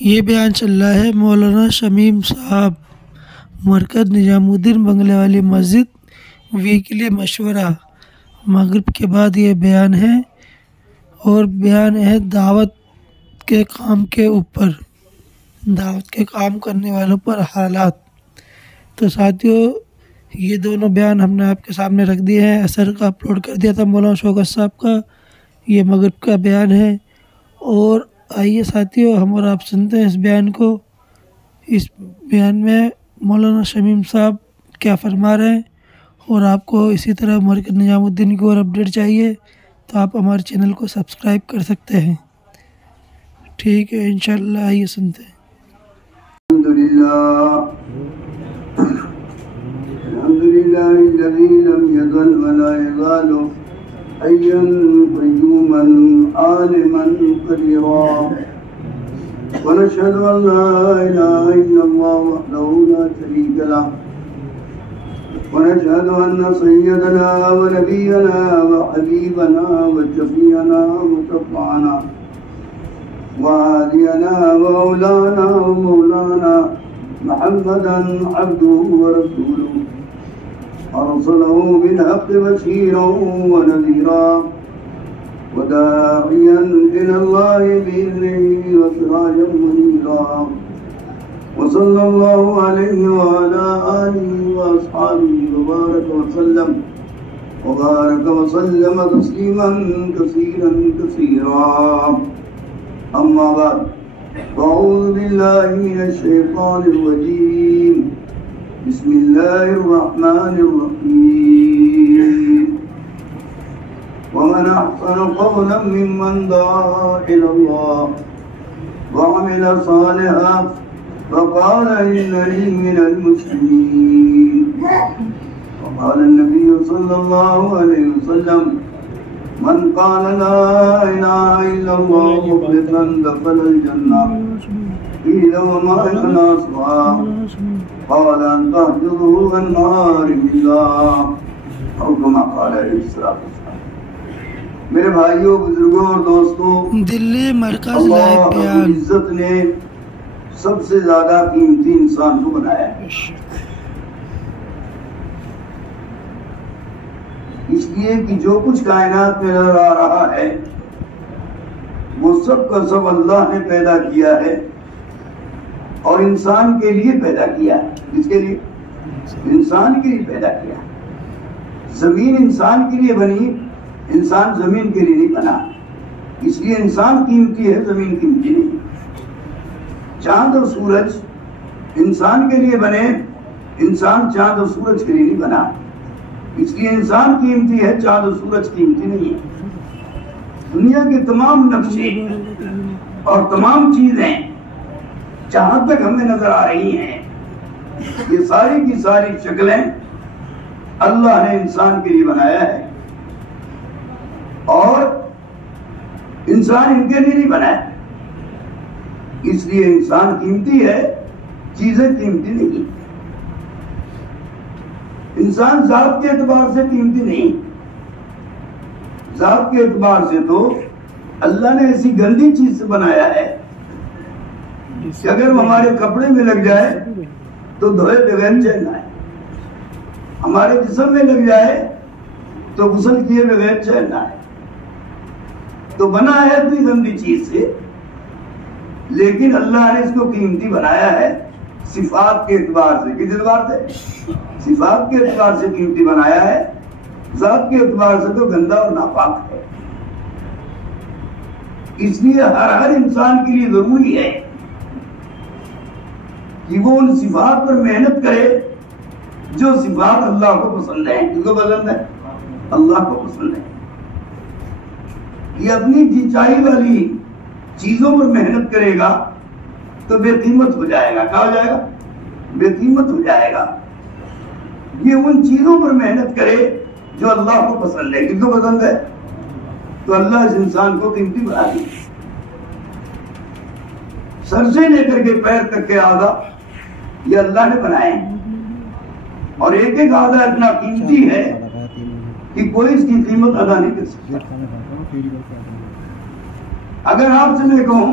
یہ بیان چل رہا ہے مولانا شمیم صاحب، مرکز نظام الدین بنگلے والی مسجد، ویکلی مشورہ۔ مغرب کے بعد یہ بیان ہے، اور بیان ہے دعوت کے کام کے اوپر، دعوت کے کام کرنے والوں پر حالات۔ تو ساتھیو، یہ دونوں بیان ہم نے آپ کے سامنے رکھ دیے ہیں۔ اثر کا اپلوڈ کر دیا تھا مولانا شوکت صاحب کا، یہ مغرب کا بیان ہے۔ اور آئیے ساتھیو، ہم اور آپ سنتے ہیں اس بیان کو۔ اس بیان میں مولانا شمیم صاحب کیا فرما رہے ہیں، اور آپ کو اسی طرح مرکز نظام الدین کی اور اپڈیٹ چاہیے تو آپ ہمارے چینل کو سبسکرائب کر سکتے ہیں۔ ٹھیک ہے، انشاءاللہ آئیے سنتے ہیں۔ الحمدللہ الذی لم یزل ولا یزال حیا قیوما عالما قدیرا ونشهد ان لا اله الا الله وحده لا شريك له ونشهد ان سيدنا ونبينا وحبيبنا وشفيعنا وشفعنا وهادينا ومولانا محمدا عبده ورسوله أرسله بالحق بشيرا ونذيرا وداعيا إلى الله بإذنه وسراجا منيرا وصلى الله عليه وعلى آله وأصحابه وبارك وسلم تسليما كثيرا أما بعد، فأعوذ بالله من الشيطان الرجيم، بسم الله الرحمن الرحيم. ومن أحسن قولا ممن دعا إلى الله وعمل صالحا فقال إنني من المسلمين. وقال النبي صلى الله عليه وسلم: من قال لا إله إلا الله مخلصا دخل الجنة. قيل وما إخلاصها؟ قال أن تحفظه عن محارم الله، أو كما قال عليه الصلاة والسلام. میرے بھائیوں، بزرگوں اور دوستوں، دلی مرکز اللہ لائیو رب بیان۔ العزت نے سب سے زیادہ قیمتی انسان کو بنایا ہے، اس لیے کہ جو کچھ کائنات میں نظر آ رہا ہے وہ سب کا سب اللہ نے پیدا کیا ہے، اور انسان کے لیے پیدا کیا ہے۔ کس کے لیے؟ انسان کے لیے پیدا کیا ہے۔ زمین انسان کے لیے بنی، انسان زمین کے لیے نہیں بنا، اس لیے انسان قیمتی ہے، زمین قیمتی نہیں۔ چاند اور سورج انسان کے لیے بنے، انسان چاند اور سورج کے لیے نہیں بنا، اس لیے انسان قیمتی ہے، چاند اور سورج قیمتی نہیں ہے۔ دنیا کے تمام نقشے اور تمام چیزیں جہاں تک ہمیں نظر آ رہی ہیں، یہ ساری کی ساری شکلیں اللہ نے انسان کے لیے بنایا ہے، اور انسان ان کے لیے نہیں بنایا، اس لیے انسان قیمتی ہے، چیزیں قیمتی نہیں۔ انسان ذات کے اعتبار سے قیمتی نہیں، ذات کے اعتبار سے تو اللہ نے ایسی گندی چیز سے بنایا ہے کہ اگر وہ ہمارے کپڑے میں لگ جائے تو دھوئے بغیر چین نہ آئے، ہمارے جسم میں لگ جائے تو غسل کیے بغیر چین نہ آئے۔ تو بنا ہے اتنی گندی چیز سے، لیکن اللہ نے اس کو قیمتی بنایا ہے صفات کے اعتبار سے۔ کس اعتبار سے؟ صفات کے اعتبار سے قیمتی بنایا ہے، ذات کے اعتبار سے تو گندا اور ناپاک ہے۔ اس لیے ہر انسان کے لیے ضروری ہے کہ وہ ان صفات پر محنت کرے جو صفات اللہ کو پسند ہے۔ کس کو پسند ہے؟ اللہ کو پسند ہے۔ یہ اپنی جی چاہی والی چیزوں پر محنت کرے گا تو بے قیمت ہو جائے گا۔ کیا ہو جائے گا؟ بے قیمت ہو جائے گا۔ یہ ان چیزوں پر محنت کرے جو اللہ کو پسند ہے۔ کس کو پسند ہے؟ تو اللہ اس انسان کو قیمتی بنا دی۔ سر سے لے کر کے پیر تک کے اعضاء یہ اللہ نے بنائے ہیں، اور ایک ایک اعضاء اتنا قیمتی ہے کہ کوئی اس کی قیمت ادا نہیں کر سکتا۔ اگر آپ سے میں کہوں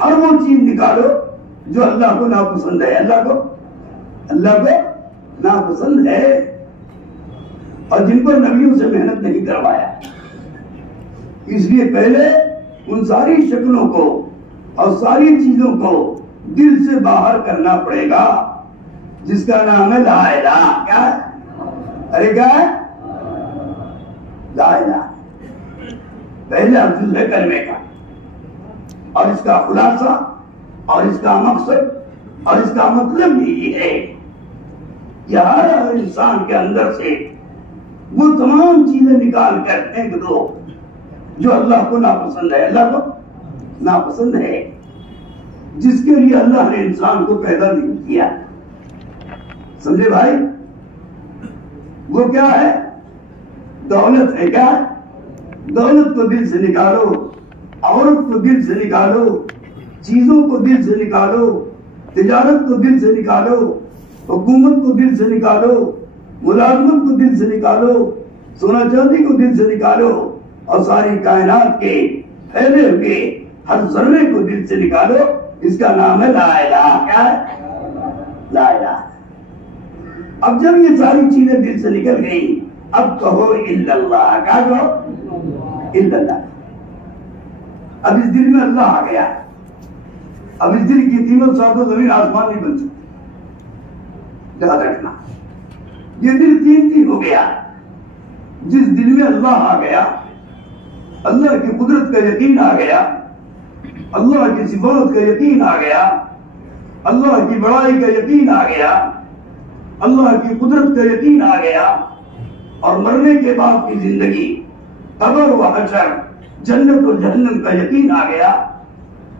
ہر وہ چیز نکالو جو اللہ کو ناپسند ہے، اللہ کو ناپسند ہے، اور جن پر نبیوں سے محنت نہیں کروایا۔ اس لیے پہلے ان ساری شکلوں کو اور ساری چیزوں کو دل سے باہر کرنا پڑے گا، جس کا نام ہے لا الہ۔ کیا ہے؟ ارے کیا ہے؟ لا الہ۔ پہلے لفظ ہے کلمے کا، اور اس کا خلاصہ اور اس کا مقصد اور اس کا مطلب یہی ہے کہ ہر انسان کے اندر سے وہ تمام چیزیں نکال کر پھینک دو جو اللہ کو ناپسند ہے، اللہ کو ناپسند ہے، جس کے لیے اللہ نے انسان کو پیدا نہیں کیا۔ سمجھے بھائی؟ وہ کیا ہے؟ دولت ہے۔ کیا ہے؟ دولت کو دل سے نکالو، عورت کو دل سے نکالو، چیزوں کو دل سے نکالو، تجارت کو دل سے نکالو، حکومت کو دل سے نکالو، ملازمت کو دل سے نکالو، سونا چاندی کو دل سے نکالو، اور ساری کائنات کے پھیلے ہوئے ہر ذرے کو دل سے نکالو۔ اس کا نام ہے لا الہ۔ کیا ہے؟ لا الہ۔ اب جب یہ ساری چیزیں دل سے نکل گئی، اب کہو الا اللہ۔ کیا کہو؟ الا اللہ۔ اب اس دل میں اللہ آ گیا، اب اس دل کی قیمت ساتوں زمین آسمان نہیں بن سکتی۔ یاد رکھنا، یہ دل قیمتی ہو گیا۔ جس دل میں اللہ آ گیا، اللہ کی قدرت کا یقین آ گیا، اللہ کی صفات کا یقین آ گیا، اللہ کی بڑائی کا یقین آ گیا، اللہ کی قدرت کا یقین آ گیا، اور مرنے کے بعد کی زندگی، قبر و حشر، جنت و جہنم کا یقین آ گیا،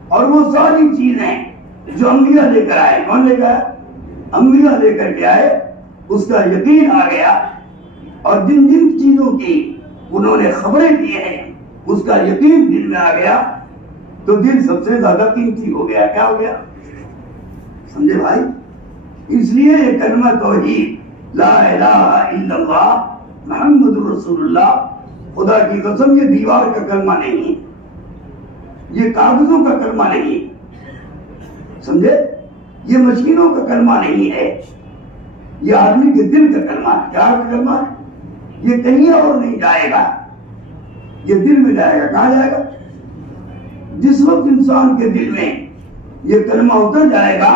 اور وہ ساری چیزیں جو انبیاء لے کر آئے، کون لے کر آئے؟ انبیاء لے کر کے آئے، اس کا یقین آ گیا، اور جن جن چیزوں کی انہوں نے خبریں دی ہیں اس کا یقین دل میں آ گیا، تو دل سب سے زیادہ قیمتی ہو گیا۔ کیا ہو گیا؟ سمجھے بھائی؟ اس لیے یہ کلمہ توحید لا الہ الا اللہ محمد رسول اللہ، خدا کی قسم یہ دیوار کا کلمہ نہیں ہے، یہ کاغذوں کا کلمہ نہیں، سمجھے؟ یہ مشینوں کا کلمہ نہیں ہے، یہ آدمی کے دل کا کلمہ ہے۔ کیا کا کلمہ ہے؟ یہ کہیں اور نہیں جائے گا، یہ دل میں جائے گا۔ کہاں جائے گا؟ جس وقت انسان کے دل میں یہ کلمہ اتر جائے گا،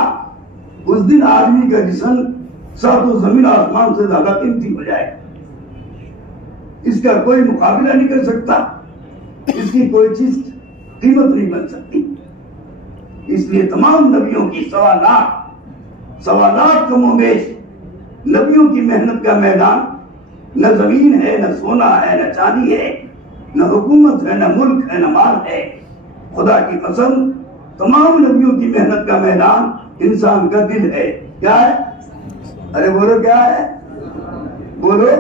اس دن آدمی کا جسم ساتوں زمین آسمان سے زیادہ قیمتی ہو جائے گا۔ اس کا کوئی مقابلہ نہیں کر سکتا، اس کی کوئی چیز قیمت نہیں بن سکتی۔ اس لیے تمام نبیوں کی سوالات کم و بیش، نبیوں کی محنت کا میدان نہ زمین ہے، نہ سونا ہے، نہ چاندی ہے، نہ حکومت ہے، نہ ملک ہے، نہ مال ہے۔ خدا کی قسم تمام نبیوں کی محنت کا میدان انسان کا دل ہے۔ کیا ہے؟ ارے بولو کیا ہے؟ بولو۔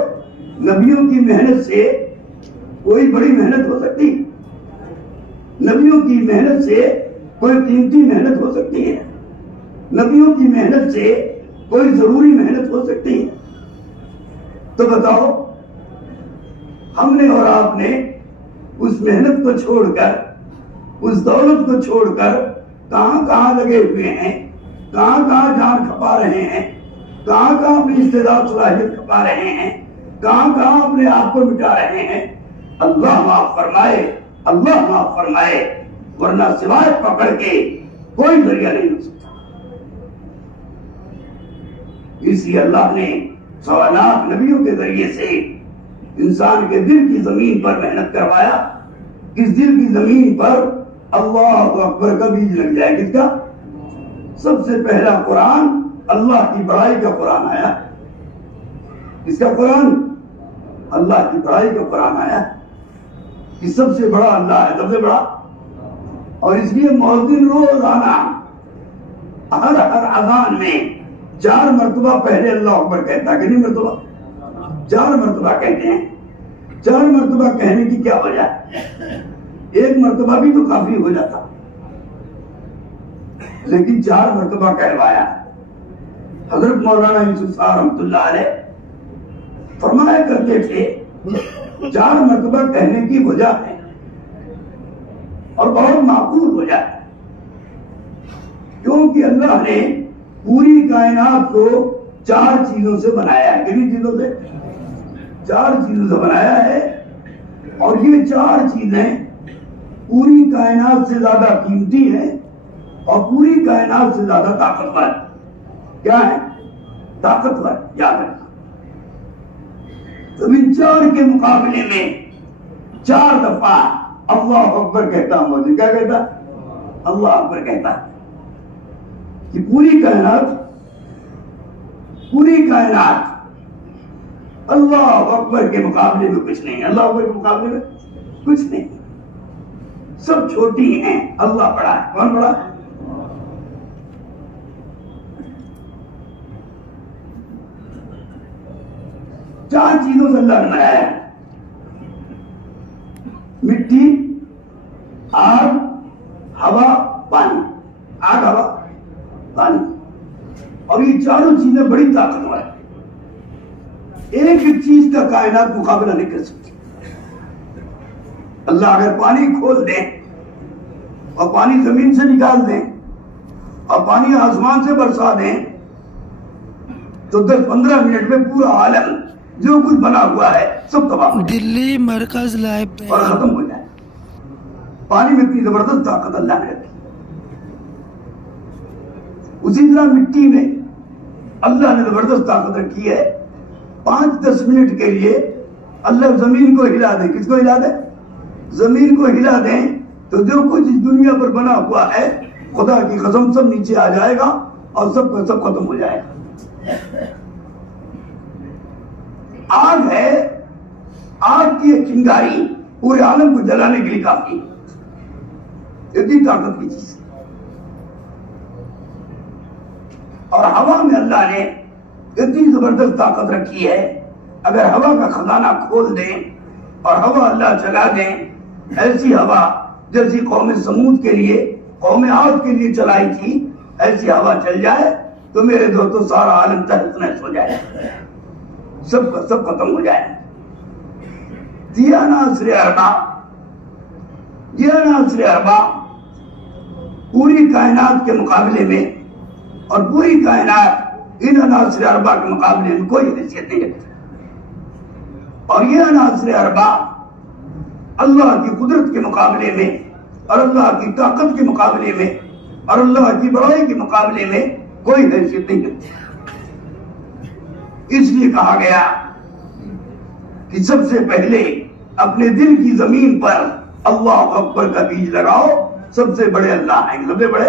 نبیوں کی محنت سے کوئی بڑی محنت ہو سکتی؟ نبیوں کی محنت سے کوئی قیمتی محنت ہو سکتی ہے؟ نبیوں کی محنت سے کوئی ضروری محنت ہو سکتی ہے؟ تو بتاؤ، ہم نے اور آپ نے اس محنت کو چھوڑ کر، اس دولت کو چھوڑ کر کہاں کہاں لگے ہوئے ہیں، کہاں کہاں جان کھپا رہے ہیں، کہاں کہاں اپنی استعداد صلاحیت کھپا رہے ہیں، کہاں کہاں اپنے آپ کو مٹا رہے ہیں۔ اللہ معاف فرمائے، اللہ معاف فرمائے، ورنہ سوائے پکڑ کے کوئی ذریعہ نہیں ہو سکتا۔ اس لیے اللہ نے سوالات نبیوں کے ذریعے سے انسان کے دل کی زمین پر محنت کروایا۔ اس دل کی زمین پر اللہ اکبر کا بیج لگ جائے۔ کس کا؟ سب سے پہلا قرآن اللہ کی بڑائی کا قرآن آیا۔ اس کا قرآن اللہ کی بڑائی کا قرآن آیا کہ سب سے بڑا اللہ ہے، سب سے بڑا۔ اور اس لیے مؤذن روزانہ ہر اذان میں 4 مرتبہ پہلے اللہ اکبر کہتا ہے، کتنی مرتبہ؟ 4 مرتبہ کہتے ہیں۔ 4 مرتبہ کہنے کی کیا وجہ ہے؟ 1 مرتبہ بھی تو کافی ہو جاتا، لیکن 4 مرتبہ کہلوایا۔ حضرت مولانا یوسف صاحب رحمۃ اللہ علیہ فرمایا کرتے تھے 4 مرتبہ کہنے کی وجہ ہے اور بہت معقول وجہ ہے۔ کیونکہ اللہ نے پوری کائنات کو 4 چیزوں سے بنایا ہے. کتنی چیزوں سے؟ 4 چیزوں سے بنایا ہے. اور یہ 4 چیزیں پوری کائنات سے زیادہ قیمتی ہیں اور پوری کائنات سے زیادہ طاقتور. کیا ہے؟ طاقتور. یاد رکھنا. تو ان 4 کے مقابلے میں 4 دفعہ اللہ اکبر کہتا ہوں. کیا کہتا؟ اللہ اکبر کہتا ہے کہ پوری کائنات اللہ اکبر کے مقابلے میں کچھ نہیں. اللہ اکبر کے مقابلے میں کچھ نہیں. سب چھوٹی ہیں. اللہ بڑا ہے. کون بڑا؟ چار چیزوں سے اللہ نے بنایا ہے. مٹی، آگ، ہوا، پانی. آگ، ہوا، پانی. اور یہ چاروں چیزیں بڑی طاقتور ہیں. ایک چیز کا کائنات مقابلہ نہیں کر سکتی. اللہ اگر پانی کھول دیں اور پانی زمین سے نکال دیں اور پانی آسمان سے برسا دیں تو 10-15 منٹ میں پورا عالم جو کچھ بنا ہوا ہے سب تباہ ہو جائے. دلی مرکز لائب اور ختم ہو جائے. پانی میں اتنی زبردست طاقت اللہ نے رکھی. اسی طرح مٹی میں اللہ نے زبردست طاقت رکھی ہے. 5-10 منٹ کے لیے اللہ زمین کو ہلا دے. کس کو ہلا دے؟ زمین کو ہلا دیں تو جو کچھ اس دنیا پر بنا ہوا ہے خدا کی قسم سب نیچے آ جائے گا اور سب کا سب ختم ہو جائے گا. آگ ہے. آگ کی ایک چنگاری پورے عالم کو جلانے کے لیے کافی ہے. اتنی طاقت کی چیز. اور ہوا میں اللہ نے اتنی زبردست طاقت رکھی ہے. اگر ہوا کا خزانہ کھول دیں اور ہوا اللہ چلا دیں، ایسی ہوا جیسی قوم سمود کے لیے، قوم عاد کے لیے چلائی تھی، ایسی ہوا چل جائے تو میرے دوستوں سارا عالم تہس نہس ہو جائے. سب کا سب ختم ہو جائے. یہ عناصر اربع پوری کائنات کے مقابلے میں اور پوری کائنات ان عناصر اربع کے مقابلے میں کوئی حیثیت نہیں رکھتی. اور یہ عناصر اربع اللہ کی قدرت کے مقابلے میں اور اللہ کی طاقت کے مقابلے میں اور اللہ کی بڑائی کے مقابلے میں کوئی حیثیت نہیں رکھتی. اس لیے کہا گیا کہ سب سے پہلے اپنے دل کی زمین پر اللہ اکبر کا بیج لگاؤ. سب سے بڑے اللہ ہیں. سب سے بڑے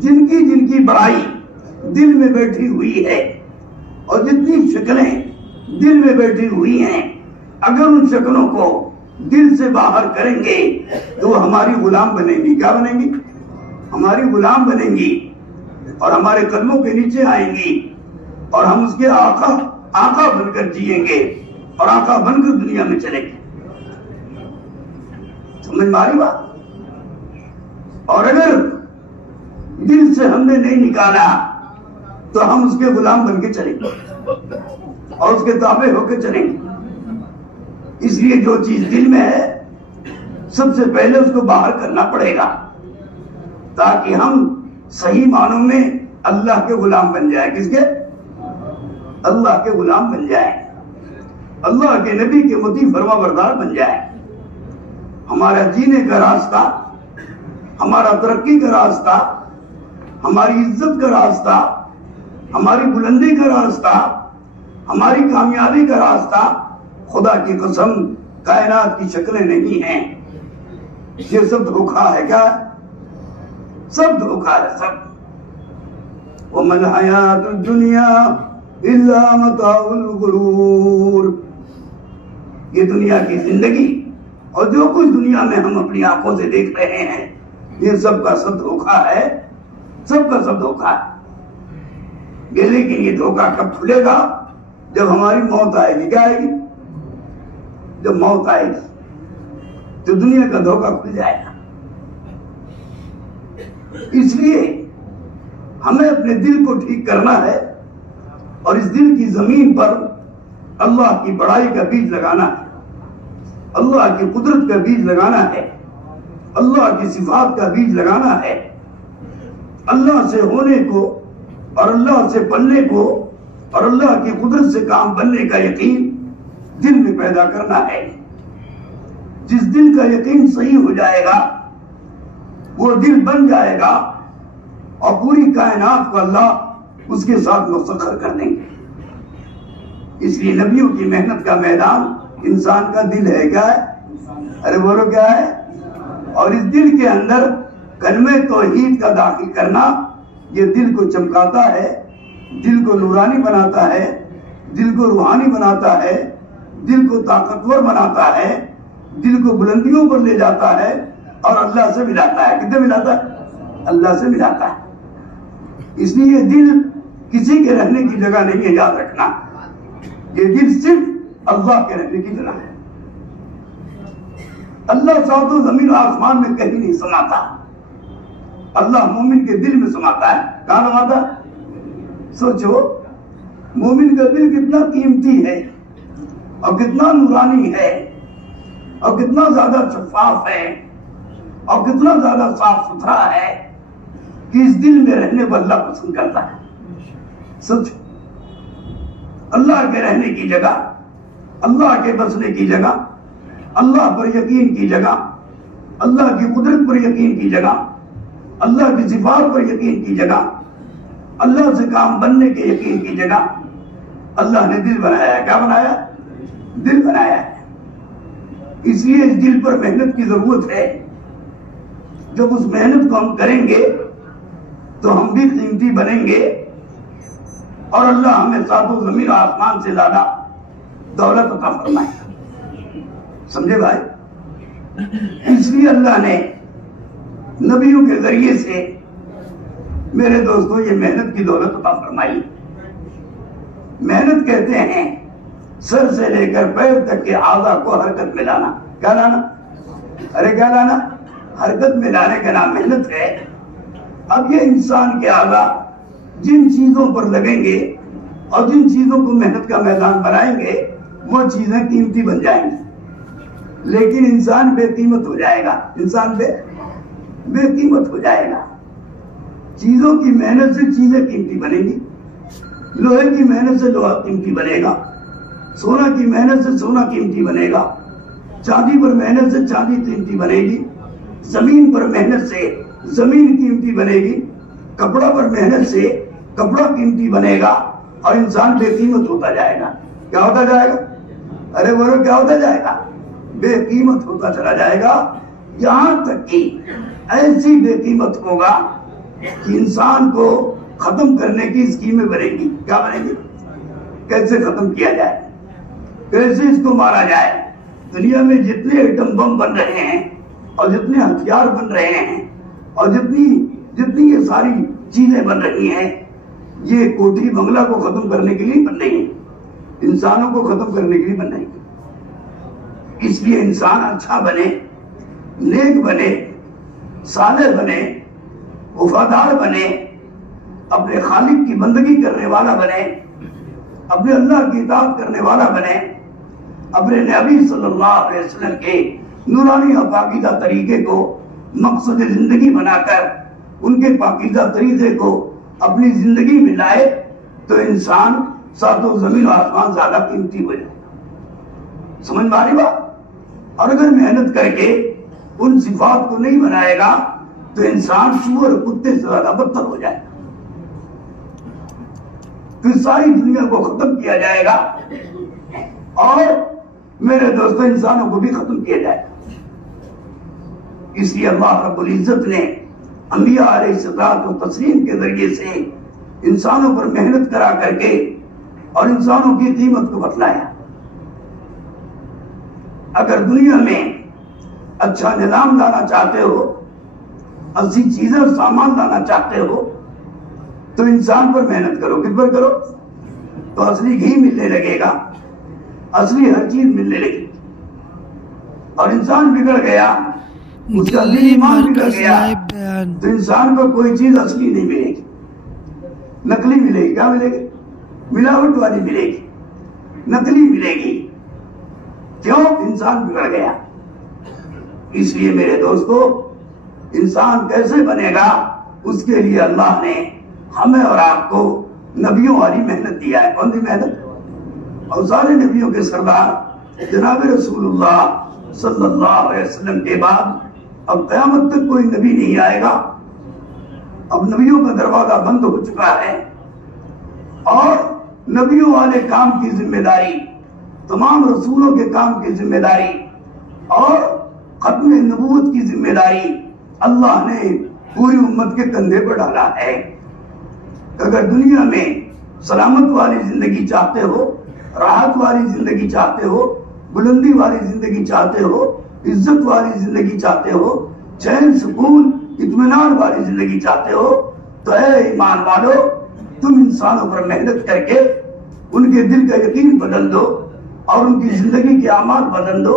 جن کی بڑائی دل میں بیٹھی ہوئی ہے اور جتنی شکلیں دل میں بیٹھی ہوئی ہیں، اگر ان شکلوں کو دل سے باہر کریں گے تو وہ ہماری غلام بنیں گی. کیا بنیں گی؟ ہماری غلام بنیں گی اور ہمارے قدموں کے نیچے آئیں گی اور ہم اس کے آقا بن کر جیئیں گے اور آقا بن کر دنیا میں چلیں گے. سمجھ میں آ رہی بات؟ اور اگر دل سے ہم نے نہیں نکالا تو ہم اس کے غلام بن کے چلیں گے اور اس کے تابع ہو کے چلیں گے. اس لیے جو چیز دل میں ہے سب سے پہلے اس کو باہر کرنا پڑے گا تاکہ ہم صحیح معنوں میں اللہ کے غلام بن جائیں. کس کے؟ اللہ کے غلام بن جائیں. اللہ کے نبی کے مطیع فرما بردار بن جائیں. ہمارا جینے کا راستہ، ہمارا ترقی کا راستہ، ہماری عزت کا راستہ، ہماری بلندی کا راستہ، ہماری کامیابی کا راستہ خدا کی قسم کائنات کی شکلیں نہیں ہیں. یہ سب دھوکہ ہے. کیا؟ سب دھوکہ ہے. سب. وَمَا الْحَيَاةُ الدُّنْيَا إِلَّا مَتَاعُ الْغُرُورِ. یہ دنیا کی زندگی اور جو کچھ دنیا میں ہم اپنی آنکھوں سے دیکھ رہے ہیں یہ سب کا سب دھوکہ ہے. سب کا سب دھوکہ ہے. لیکن یہ دھوکہ کب کھلے گا؟ جب ہماری موت آئے گی. کیا آئے گی؟ جب موت آئے گی تو دنیا کا دھوکہ کھل جائے گا. اس لیے ہمیں اپنے دل کو ٹھیک کرنا ہے اور اس دل کی زمین پر اللہ کی بڑائی کا بیج لگانا ہے، اللہ کی قدرت کا بیج لگانا ہے، اللہ کی صفات کا بیج لگانا ہے. اللہ سے ہونے کو اور اللہ سے بننے کو اور اللہ کی قدرت سے کام بننے کا یقین دل میں پیدا کرنا ہے. جس دل کا یقین صحیح ہو جائے گا وہ دل بن جائے گا اور پوری کائنات کو اللہ اس کے ساتھ مسخر کر دیں گے. اس لیے نبیوں کی محنت کا میدان انسان کا دل ہے. کیا ہے؟ ارے بولو کیا ہے؟ اور اس دل کے اندر کلمہ توحید کا داخل کرنا یہ دل کو چمکاتا ہے، دل کو نورانی بناتا ہے، دل کو روحانی بناتا ہے، دل کو طاقتور بناتا ہے، دل کو بلندیوں پر لے جاتا ہے اور اللہ سے ملاتا ہے. کتنے ملاتا ہے؟ اللہ سے ملاتا ہے. اس لیے یہ دل کسی کے رہنے کی جگہ نہیں ہے. یاد رکھنا یہ دل صرف اللہ کے رہنے کی جگہ ہے. اللہ ساتوں زمین و آسمان میں کہیں نہیں سماتا. اللہ مومن کے دل میں سماتا ہے. کہاں سماتا ہے؟ سوچو مومن کا دل کتنا قیمتی ہے اور کتنا نورانی ہے اور کتنا زیادہ شفاف ہے اور کتنا زیادہ صاف ستھرا ہے کہ اس دل میں رہنے کو اللہ پسند کرتا ہے. سوچو اللہ کے رہنے کی جگہ، اللہ کے بسنے کی جگہ، اللہ پر یقین کی جگہ، اللہ کی قدرت پر یقین کی جگہ، اللہ کی صفات پر یقین کی جگہ، اللہ سے کام بننے کے یقین کی جگہ اللہ نے دل بنایا ہے. کیا بنایا؟ دل بنایا ہے. اس لیے اس دل پر محنت کی ضرورت ہے. جب اس محنت کو ہم کریں گے تو ہم بھی قیمتی بنیں گے اور اللہ ہمیں ساتوں زمین و آسمان سے زیادہ دولت عطا فرمائے گا. سمجھے بھائی؟ اس لیے اللہ نے نبیوں کے ذریعے سے میرے دوستوں یہ محنت کی دولت عطا فرمائی. محنت کہتے ہیں سر سے لے کر پیر تک کے اعضاء کو حرکت میں لانا. کیا لانا؟ ارے کیا لانا؟ حرکت میں لانے کا نام محنت ہے. اب یہ انسان کے اعضاء جن چیزوں پر لگیں گے اور جن چیزوں کو محنت کا میدان بنائیں گے وہ چیزیں قیمتی بن جائیں گی. لیکن انسان بے قیمت ہو جائے گا. انسان بے قیمت ہو جائے گا. چیزوں کی محنت سے چیزیں قیمتی بنیں گی. لوہے کی محنت سے لوہا قیمتی بنے گا، سونا کی محنت سے سونا قیمتی بنے گا، چاندی پر محنت سے چاندی قیمتی بنے گی، زمین پر محنت سے زمین قیمتی بنے گی، کپڑا پر محنت سے کپڑا قیمتی بنے گا اور انسان بے قیمت ہوتا جائے گا. کیا ہوتا جائے گا؟ ارے بولو کیا ہوتا جائے گا؟ بے قیمت ہوتا چلا جائے گا. یہاں تک کہ ایسی بے قیمت ہوگا کہ انسان کو ختم کرنے کی اسکیمیں بنے گی. کیا بنے گی؟ کیسے ختم کیا جائے، کیسے اس کو مارا جائے. دنیا میں جتنے ایٹم بم بن رہے ہیں اور جتنے ہتھیار بن رہے ہیں اور جتنی یہ ساری چیزیں بن رہی ہیں یہ کوٹھی بنگلہ کو ختم کرنے کے لیے بن رہی ہیں، انسانوں کو ختم کرنے کے لیے بن رہی ہیں. اس لیے انسان اچھا بنے، نیک بنے، صالح بنے، وفادار بنے، اپنے خالق کی بندگی کرنے والا بنے، اپنے اللہ کی اطاعت کرنے والا بنے، اپنے نبی صلی اللہ علیہ وسلم کے نورانی اور پاکیزہ طریقے کو مقصد زندگی بنا کر ان کے پاکیزہ طریقے کو اپنی زندگی میں لائے تو انسان ساتوں زمین و آسمان زیادہ قیمتی ہو جائے. سمجھ میں آ رہی بات؟ اور اگر محنت کر کے ان صفات کو نہیں بنائے گا تو انسان سور کتے سے زیادہ بدتر ہو جائے گا. پھر ساری دنیا کو ختم کیا جائے گا اور میرے دوستوں انسانوں کو بھی ختم کیا جائے گا. اس لیے اللہ رب العزت نے انبیاء علیہ الصلوۃ والتسلیم کے ذریعے سے انسانوں پر محنت کرا کر کے اور انسانوں کی قیمت کو بتلایا. اگر دنیا میں اچھا نظام لانا چاہتے ہو، اچھی چیزیں اور سامان لانا چاہتے ہو تو انسان پر محنت کرو. کس پر کرو؟ تو اصلی گھی ملنے لگے گا، اصلی ہر چیز ملنے لگے گی. اور انسان بگڑ گیا، اس کا دل ایمان بگڑ گیا تو انسان کو کوئی چیز اصلی نہیں ملے گی، نقلی ملے گی. کیا ملے گی؟ ملاوٹ والی ملے گی، نقلی ملے گی. کیوں؟ انسان بگڑ گیا. اس لیے میرے دوستو انسان کیسے بنے گا؟ اس کے لیے اللہ نے ہمیں اور آپ کو نبیوں والی محنت دیا ہے. کون سی محنت؟ اور سارے نبیوں کے سردار جناب رسول اللہ صلی اللہ علیہ وسلم کے بعد اب قیامت تک کوئی نبی نہیں آئے گا. اب نبیوں کا دروازہ بند ہو چکا ہے اور نبیوں والے کام کی ذمہ داری، تمام رسولوں کے کام کی ذمہ داری اور ختم نبوت کی ذمہ داری اللہ نے پوری امت کے کندھے پر ڈالا ہے. اگر دنیا میں سلامت والی زندگی چاہتے ہو، راحت والی زندگی چاہتے ہو، بلندی والی زندگی چاہتے ہو، عزت والی زندگی چاہتے ہو، چین سکون اطمینان والی زندگی چاہتے ہو، تو اے ایمان والو، تم انسانوں پر محنت کر کے ان کے دل کا یقین بدل دو اور ان کی زندگی کے اعمال بدل دو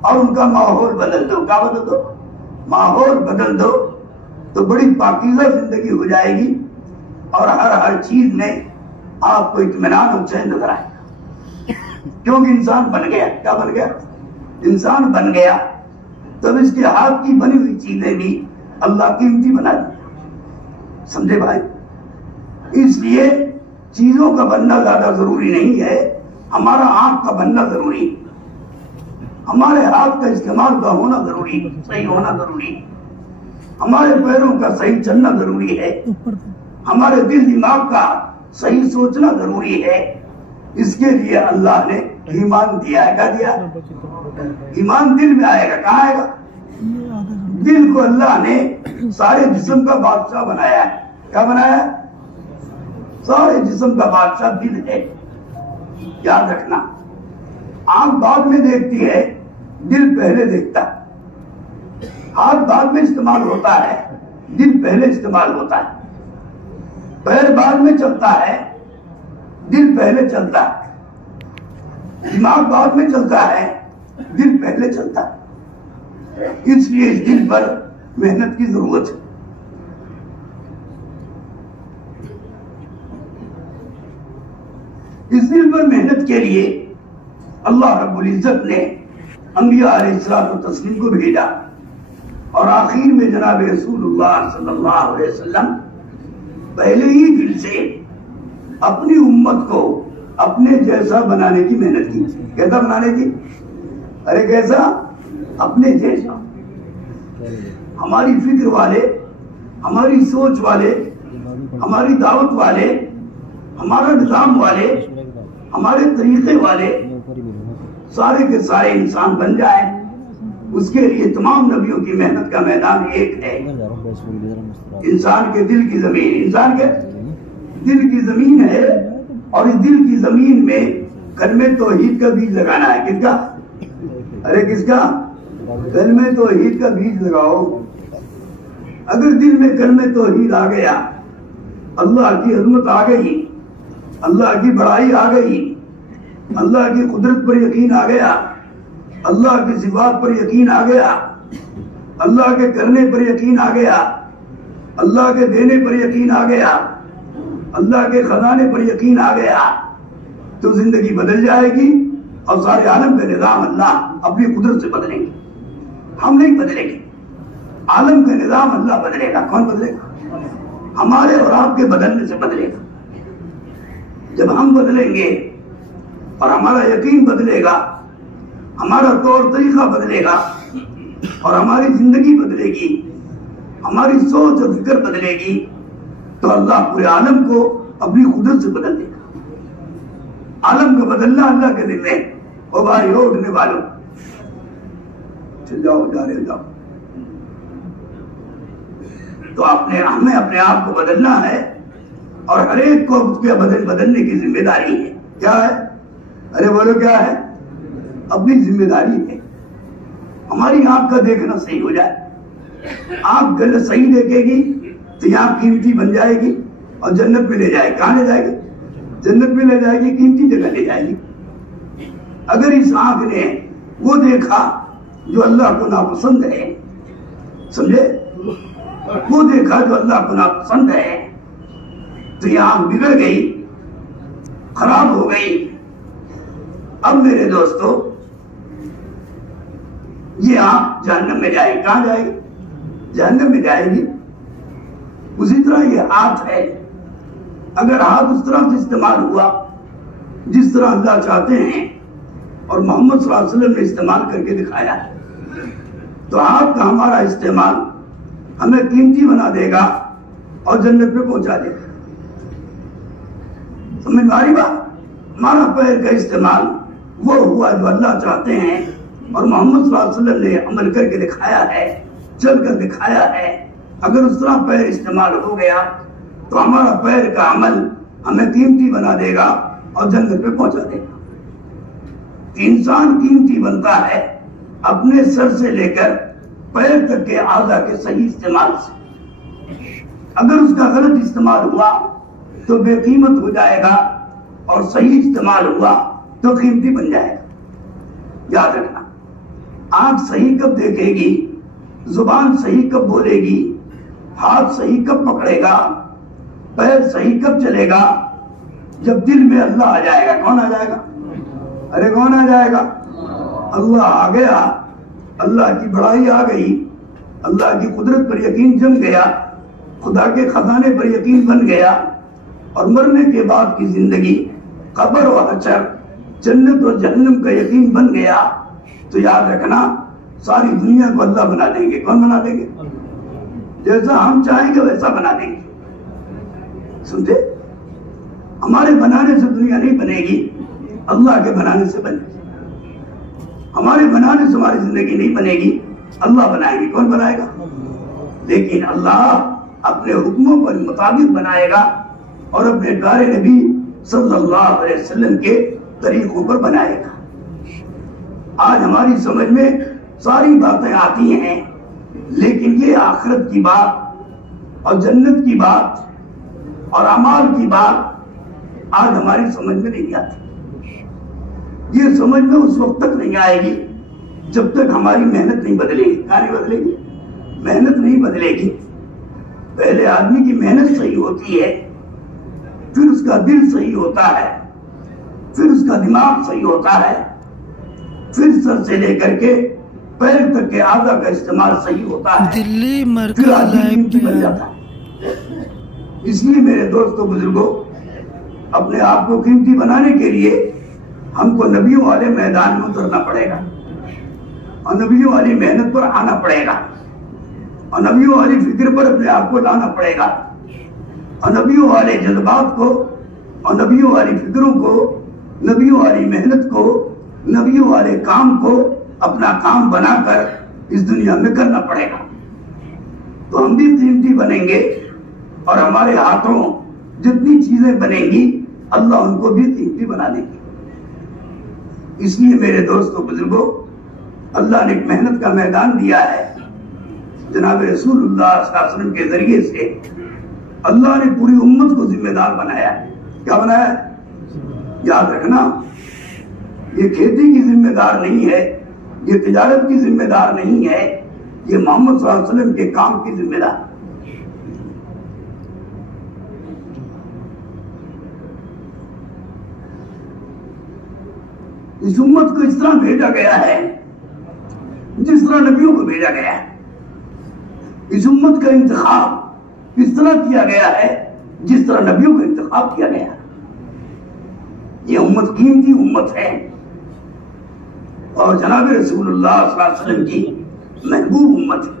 اور ان کا ماحول بدل دو. کیا بدل دو؟ ماحول بدل دو تو بڑی پاکیزہ زندگی ہو جائے گی اور ہر چیز میں آپ کو اطمینان اور چین نظر آئے گا. کیونکہ انسان بن گیا. کیا بن گیا؟ انسان بن گیا. تب اس کے ہاتھ کی بنی ہوئی چیزیں بھی اللہ قیمتی بنا دی. سمجھے بھائی؟ اس لیے چیزوں کا بننا زیادہ ضروری نہیں ہے، ہمارا آنکھ کا بننا ضروری ہے، ہمارے ہاتھ کا استعمال کا ہونا ضروری، صحیح ہونا ضروری، ہمارے پیروں کا صحیح چلنا ضروری ہے، ہمارے دل دماغ کا صحیح سوچنا ضروری ہے. اس کے لیے اللہ نے ایمان دیا ہے. کیا دیا؟ ایمان دل میں آئے گا. کہاں آئے گا؟ دل کو اللہ نے سارے جسم کا بادشاہ بنایا ہے. کیا بنایا ہے؟ سارے جسم کا بادشاہ دل ہے. یاد رکھنا، آنکھ بعد میں دیکھتی ہے، دل پہلے دیکھتا ہے. ہاتھ بعد میں استعمال ہوتا ہے، دل پہلے استعمال ہوتا ہے. پیر بعد میں چلتا ہے، دل پہلے چلتا ہے. دماغ بعد میں چلتا ہے، دل پہلے چلتا ہے. اس لیے اس دل پر محنت کی ضرورت ہے. اس دل پر محنت کے لیے اللہ رب العزت نے انبیاء علیہ الصلوۃ والتسلیم کو بھیجا اور آخر میں جناب رسول اللہ صلی اللہ علیہ وسلم پہلے ہی دل سے اپنی امت کو اپنے جیسا بنانے کی محنت کی. کیسا بنانے کی؟ ارے کیسا؟ اپنے جیسا. ہماری فکر والے، ہماری سوچ والے، ہماری دعوت والے، ہمارا نظام والے، ہمارے طریقے والے سارے کے سارے انسان بن جائیں. اس کے لیے تمام نبیوں کی محنت کا میدان ایک ہے. انسان کے دل کی زمین، انسان کے دل کی زمین ہے اور اس دل کی زمین میں کلمہ توحید کا بیج لگانا ہے. کس کا؟ ارے کس کا؟ کلمہ توحید کا بیج لگاؤ. اگر دل میں کلمہ توحید آ گیا، اللہ کی عظمت آ گئی، اللہ کی بڑائی آ گئی، اللہ کی قدرت پر یقین آ گیا، اللہ کی صفات پر یقین آ گیا، اللہ کے کرنے پر یقین آ گیا، اللہ کے دینے پر یقین آ گیا، اللہ کے خزانے پر یقین آ گیا، تو زندگی بدل جائے گی اور سارے عالم کا نظام اللہ اپنی قدرت سے بدلیں گے. ہم نہیں بدلیں گے، عالم کا نظام اللہ بدلے گا. کون بدلے گا؟ ہمارے اور آپ کے بدلنے سے بدلے گا. جب ہم بدلیں گے اور ہمارا یقین بدلے گا، ہمارا طور طریقہ بدلے گا اور ہماری زندگی بدلے گی، ہماری سوچ اور فکر بدلے گی، تو اللہ پورے عالم کو اپنی قدرت سے بدل دے گا. عالم کا بدلنا اللہ کے دل میں. او بھائی اٹھنے والوں، چل جاؤ، جا رہے جاؤ. تو ہمیں اپنے آپ کو بدلنا ہے اور ہر ایک کو اس کے بدلنے کی ذمہ داری ہے. کیا ہے؟ ارے بولو کیا ہے؟ اپنی ذمہ داری ہے. ہماری آنکھ کا دیکھنا صحیح ہو جائے. آنکھ غلط صحیح دیکھے گی تو یہ آنکھ قیمتی بن جائے گی اور جنت میں لے جائے گی. کہاں لے جائے گی؟ جنت میں لے جائے گی، قیمتی جگہ لے جائے گی. اگر اس آنکھ نے وہ دیکھا جو اللہ کو ناپسند ہے، سمجھے، وہ دیکھا جو اللہ کو ناپسند ہے، تو یہ آنکھ بگڑ گئی، خراب ہو گئی. اب میرے دوستو، یہ آنکھ جہنم میں جائے گی. کہاں جائے گی؟ جہنم میں جائے گی. اسی طرح یہ ہاتھ ہے، اگر ہاتھ اس طرح سے استعمال ہوا جس طرح اللہ چاہتے ہیں اور محمد صلی اللہ علیہ وسلم نے استعمال کر کے دکھایا ہے، تو ہاتھ کا ہمارا استعمال ہمیں قیمتی بنا دے گا اور جنت پہ پہنچا دے گا۔ سمجھ میں آ رہی بات؟ ہمارا پیر کا استعمال وہ ہوا جو اللہ چاہتے ہیں اور محمد صلی اللہ علیہ وسلم نے عمل کر کے دکھایا ہے، چل کر دکھایا ہے۔ اگر اس طرح پیر استعمال ہو گیا تو ہمارا پیر کا عمل ہمیں قیمتی بنا دے گا اور جنت پہ پہنچا دے گا۔ انسان قیمتی بنتا ہے اپنے سر سے لے کر پیر تک کے اعضاء کے صحیح استعمال سے۔ اگر اس کا غلط استعمال ہوا تو بے قیمت ہو جائے گا، اور صحیح استعمال ہوا تو قیمتی بن جائے گا۔ یاد رکھنا، آنکھ صحیح کب دیکھے گی، زبان صحیح کب بولے گی، ہاتھ صحیح کب پکڑے گا، پیر صحیح کب چلے گا، جب دل میں اللہ آ جائے گا۔ کون آ جائے گا؟ ارے کون آ جائے گا؟ اللہ آ گیا، اللہ کی بڑائی آ گئی، اللہ کی قدرت پر یقین جم گیا، خدا کے خزانے پر یقین بن گیا، اور مرنے کے بعد کی زندگی، قبر و حشر، جنت اور جہنم کا یقین بن گیا، تو یاد رکھنا ساری دنیا کو اللہ بنا دیں گے۔ کون بنا دیں گے؟ جیسا ہم چاہیں گے ویسا بنا دیں گے۔ سمجھے؟ ہمارے بنانے سے دنیا نہیں بنے گی، اللہ کے بنانے سے بنے گی۔ ہمارے بنانے سے ہماری زندگی نہیں بنے گی، اللہ بنائے گی۔ کون بنائے گا؟ لیکن اللہ اپنے حکموں پر مطابق بنائے گا اور اپنے پیارے نبی صلی اللہ علیہ وسلم کے طریقوں پر بنائے گا۔ آج ہماری سمجھ میں ساری باتیں آتی ہیں، لیکن یہ آخرت کی بات اور جنت کی بات اور اعمال کی بات آج ہماری سمجھ میں نہیں آتی۔ یہ سمجھ میں اس وقت تک نہیں آئے گی جب تک ہماری محنت نہیں بدلے گی۔ کیا نہیں بدلے گی؟ محنت نہیں بدلے گی۔ پہلے آدمی کی محنت صحیح ہوتی ہے، پھر اس کا دل صحیح ہوتا ہے، پھر اس کا دماغ صحیح ہوتا ہے، پھر سر سے لے کر کے پیر تک کے اعضاء کا استعمال صحیح ہوتا ہے، دلی پھر مرکز آدمی لائیو قیمتی بن بیان۔ جاتا ہے۔ اس لیے میرے دوستوں بزرگوں، اپنے آپ کو قیمتی بنانے کے لیے ہم کو نبیوں والے میدان میں اترنا پڑے گا، اور نبیوں والی محنت پر آنا پڑے گا، اور نبیوں والی فکر پر اپنے آپ کو لانا پڑے گا، اور نبیوں والے جذبات کو اور نبیوں والی فکروں کو، نبیوں والی محنت کو، نبیوں والے کام کو اپنا کام بنا کر اس دنیا میں کرنا پڑے گا۔ تو ہم بھی قیمتی بنیں گے، اور ہمارے ہاتھوں جتنی چیزیں بنیں گی اللہ ان کو بھی قیمتی بنا دیں گے۔ اس لیے میرے دوستوں بزرگوں، اللہ نے ایک محنت کا میدان دیا ہے۔ جناب رسول اللہ صلی اللہ علیہ وسلم کے ذریعے سے اللہ نے پوری امت کو ذمہ دار بنایا ہے۔ کیا بنایا ہے؟ یاد رکھنا، یہ کھیتی کی ذمہ دار نہیں ہے، یہ تجارت کی ذمہ دار نہیں ہے، یہ محمد صلی اللہ علیہ وسلم کے کام کی ذمہ دار۔ اس امت کو اس طرح بھیجا گیا ہے جس طرح نبیوں کو بھیجا گیا ہے۔ اس امت کا انتخاب اس طرح کیا گیا ہے جس طرح نبیوں کا انتخاب کیا گیا ہے۔ یہ امت قیمتی امت ہے، اور جناب رسول اللہ صلی اللہ علیہ وسلم کی محبوب امت ہے۔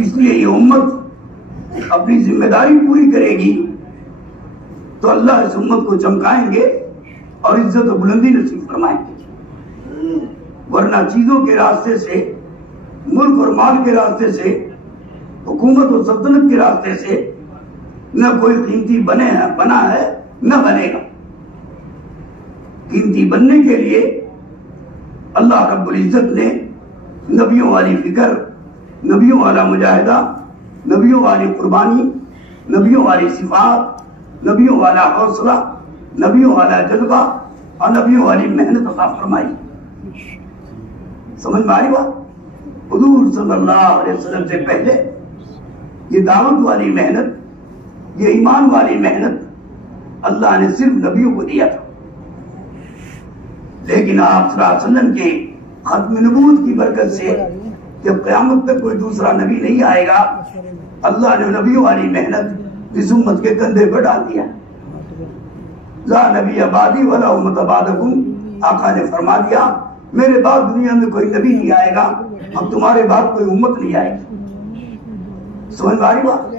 اس لیے یہ امت اپنی ذمہ داری پوری کرے گی تو اللہ اس امت کو چمکائیں گے اور عزت و بلندی نصیب فرمائیں گے۔ ورنہ چیزوں کے راستے سے، ملک اور مال کے راستے سے، حکومت و سلطنت کے راستے سے نہ کوئی قیمتی بنا ہے نہ بنے گا۔ قیمتی بننے کے لیے اللہ رب العزت نے نبیوں والی فکر، نبیوں والا مجاہدہ، نبیوں والی قربانی، نبیوں والی صفات، نبیوں والا حوصلہ، نبیوں والا جذبہ اور نبیوں والی محنت عطا فرمائی۔ سمجھ میں آئی بات؟ حضور صلی اللہ علیہ وسلم سے پہلے یہ دعوت والی محنت، یہ ایمان والی محنت اللہ نے صرف نبیوں کو دیا تھا، لیکن آپ صلی اللہ علیہ وسلم کے ختم نبوت کی برکت سے جب قیامت تک کوئی دوسرا نبی نہیں آئے گا اللہ نے نبیوں والی محنت اس امت کے کندھے پر ڈال دیا. لا نبی بعدی ولا امت بعدکم، آقا نے فرما دیا میرے بعد دنیا میں کوئی نبی نہیں آئے گا، اب تمہارے بعد کوئی امت نہیں آئے گی. سمجھ میں آ رہی بات؟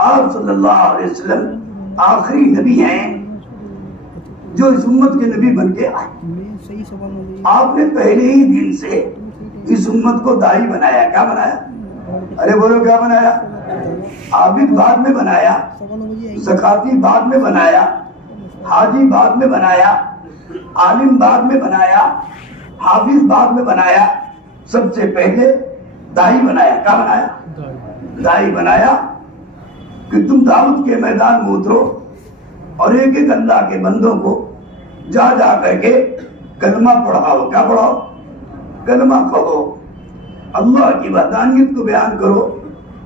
آپ صلی اللہ علیہ وسلم آخری نبی ہیں جو اس امت کے نبی بن کے آئے. آپ نے پہلے ہی دن سے اس امت کو داعی بنایا. کیا بنایا؟ ارے بولو کیا بنایا؟ عابد بعد میں بنایا، زکاتی بعد میں بنایا، حاجی بعد میں بنایا، عالم بعد میں بنایا، حافظ بعد میں بنایا، سب سے پہلے داعی بنایا. کیا بنایا؟ داعی بنایا کہ تم دعوت کے میدان میں اترو اور ایک ایک اللہ کے بندوں کو جا جا کر کے کلمہ پڑھاؤ. کیا پڑھاؤ؟ کلمہ کہو، اللہ کی وحدانیت کو بیان کرو،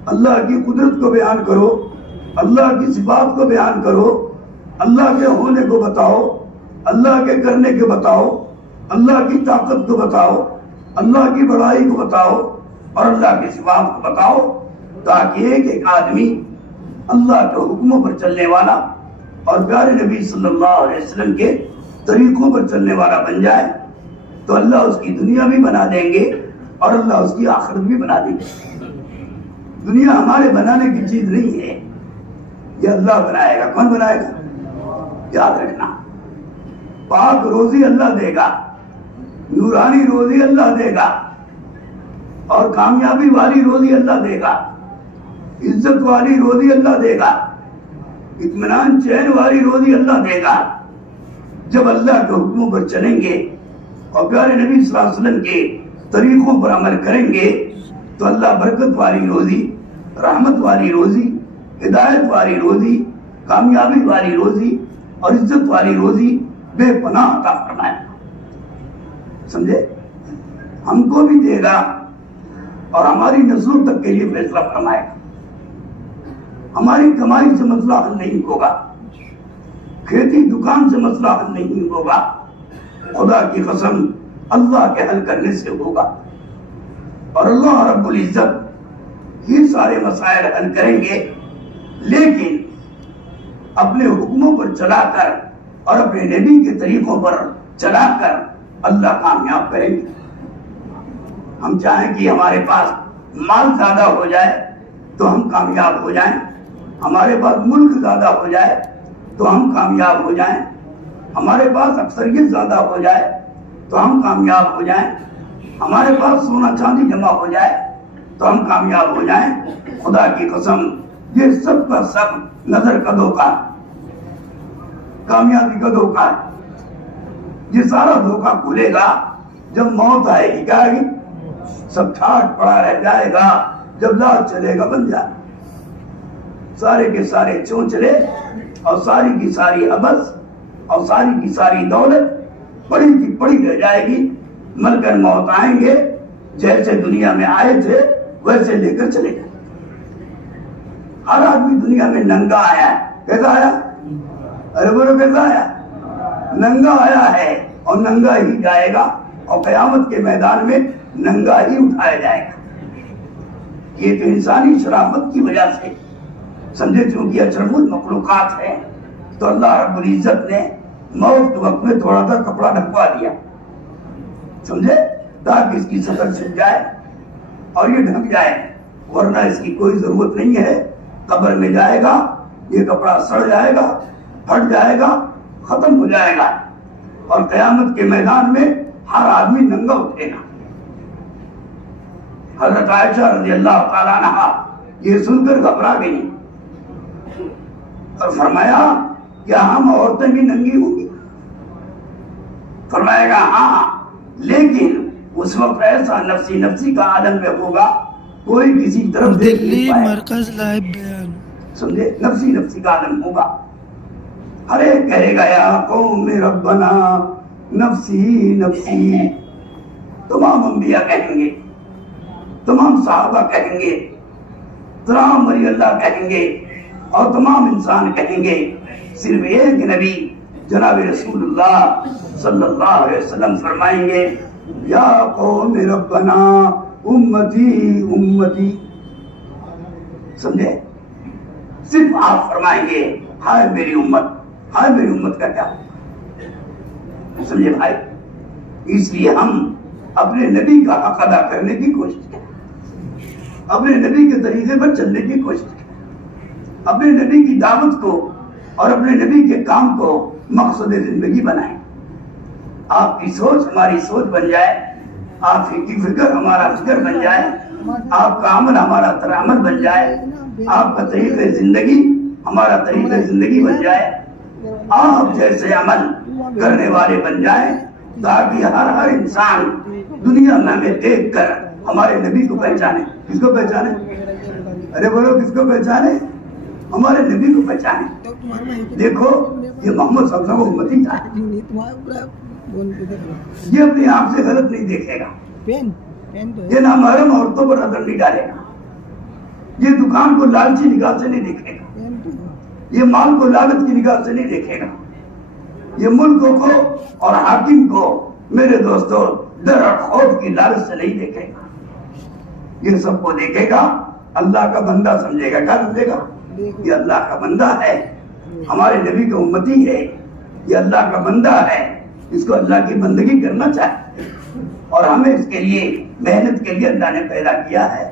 اللہ کی قدرت کو بیان کرو، اللہ کی صفات کو بیان کرو، اللہ کے ہونے کو بتاؤ، اللہ کے کرنے کو بتاؤ، اللہ کی طاقت کو بتاؤ، اللہ کی بڑائی کو بتاؤ اور اللہ کی صفات کو بتاؤ، تاکہ ایک ایک آدمی اللہ کے حکموں پر چلنے والا اور پیارے نبی صلی اللہ علیہ وسلم کے طریقوں پر چلنے والا بن جائے. تو اللہ اس کی دنیا بھی بنا دیں گے اور اللہ اس کی آخرت بھی بنا دیں گے. دنیا ہمارے بنانے کی چیز نہیں ہے، یہ اللہ بنائے گا. کون بنائے گا؟ یاد رکھنا، پاک روزی اللہ دے گا، نورانی روزی اللہ دے گا، اور کامیابی والی روزی اللہ دے گا، عزت والی روزی اللہ دے گا، اطمینان چین والی روزی اللہ دے گا. جب اللہ کے حکموں پر چلیں گے اور پیارے نبی صلی اللہ علیہ وسلم کے طریقوں پر عمل کریں گے تو اللہ برکت والی روزی، رحمت والی روزی، ہدایت والی روزی، کامیابی والی روزی اور عزت والی روزی بے پناہ عطا فرمائے. سمجھے؟ ہم کو بھی دے گا اور ہماری نسلوں تک کے لیے فیصلہ فرمائے گا. ہماری کمائی سے مسئلہ حل نہیں ہوگا، کھیتی دکان سے مسئلہ حل نہیں ہوگا، خدا کی قسم اللہ کے حل کرنے سے ہوگا. اور اللہ رب العزت یہ سارے مسائل حل کریں گے، لیکن اپنے حکموں پر چلا کر اور اپنے نبی کے طریقوں پر چلا کر اللہ کامیاب کریں گے. ہم چاہیں کہ ہمارے پاس مال زیادہ ہو جائے تو ہم کامیاب ہو جائیں، ہمارے پاس ملک زیادہ ہو جائے تو ہم کامیاب ہو جائیں، ہمارے پاس اکثریت زیادہ ہو جائے تو ہم کامیاب ہو جائیں، ہمارے پاس سونا چاندی جمع ہو جائے تو ہم کامیاب ہو جائیں. خدا کی قسم یہ سب کا سب نظر کا دھوکہ، کامیابی کا دھوکہ ہے. یہ سارا دھوکہ کھلے گا جب موت آئے گی. کیا آئے گی؟ سب ٹھاٹ پڑا رہ جائے گا. جب لاش چلے گا بن جائے، سارے کے سارے چونچلے اور ساری کی ساری حبس اور ساری کی ساری دولت پڑی کی پڑی رہ جائے گی. ملکر موت آئیں گے، جیسے دنیا میں آئے تھے ویسے لے کر چلے گئے. ہر آدمی دنیا میں ننگا آیا ہے. کیسا آیا؟ ارے بولو کیسا آیا؟ ننگا آیا ہے اور ننگا ہی جائے گا، اور قیامت کے میدان میں ننگا ہی اٹھایا جائے گا. یہ تو انسانی شرافت کی وجہ سے سمجھے، چونکہ اشرف المخلوقات ہے تو اللہ رب العزت نے موت کے وقت میں تھوڑا سا کپڑا ڈھکوا دیا، سمجھے، تاکہ اس کی سطر چھپ جائے اور یہ ڈھک جائے، ورنہ اس کی کوئی ضرورت نہیں ہے. قبر میں جائے گا یہ کپڑا سڑ جائے گا، پھٹ جائے گا، ختم ہو جائے گا، اور قیامت کے میدان میں ہر آدمی ننگا اٹھے گا. حضرت عائشہ رضی اللہ تعالیٰ عنہا یہ سن کر گھبرا گئی اور فرمایا کیا ہم عورتیں بھی ننگی ہوں گی؟ فرمائے گا ہاں، لیکن اس وقت ایسا نفسی نفسی کا عالم میں ہوگا کوئی کسی طرف دیکھ نہیں پائے. مرکز لائیو بیان. سمجھے، نفسی نفسی کا عالم ہوگا. ہر ایک کہے گا یا قوم ربنا نفسی نفسی. تمام انبیاء کہیں گے، تمام صحابہ کہیں گے، تمام ولی اللہ کہیں گے، اور تمام انسان کہیں گے. صرف ایک نبی جناب رسول اللہ صلی اللہ علیہ وسلم فرمائیں گے یا قوم ربنا امتی امتی. سمجھے؟ صرف آپ فرمائیں گے ہائے میری امت کا کیا؟ سمجھے بھائی؟ اس لیے ہم اپنے نبی کا حق ادا کرنے کی کوشش کریں، اپنے نبی کے طریقے پر چلنے کی کوشش کریں، اپنے نبی کی دعوت کو اور اپنے نبی کے کام کو مقصد زندگی بنائیں۔ آپ کی سوچ ہماری سوچ بن جائے، آپ کی فکر ہمارا فکر بن جائے، آپ کا عمل ہمارا عمل بن جائے، آپ کا طریقہ زندگی ہمارا طریقہ زندگی بن جائے، آپ جیسے عمل کرنے والے بن جائیں، تاکہ ہر انسان دنیا میں ہمیں دیکھ کر ہمارے نبی کو پہچانے۔ کس کو پہچانے؟ ارے بولو، کس کو پہچانے؟ ہمارے نبی کو پہچانے۔ دیکھو یہ محمد صلی اللہ علیہ وسلم امتی ہے، یہ اپنی آپ سے غلط نہیں دیکھے گا، یہ نامحرم عورتوں پر نظر نہیں ڈالے گا، یہ دکان کو لالچی نگاہ سے نہیں دیکھے گا، یہ مال کو لالچ کی نگاہ سے نہیں دیکھے گا، یہ ملکوں کو اور حاکم کو میرے دوستوں در اور خوف کی لالچ سے نہیں دیکھے گا، یہ سب کو دیکھے گا اللہ کا بندہ سمجھے گا۔ کیا سمجھے گا؟ یہ اللہ کا بندہ ہے، ہمارے نبی کا امتی ہے، یہ اللہ کا بندہ ہے، اس کو اللہ کی بندگی کرنا چاہے، اور ہمیں اس کے لیے محنت کے لیے اللہ نے پیدا کیا ہے۔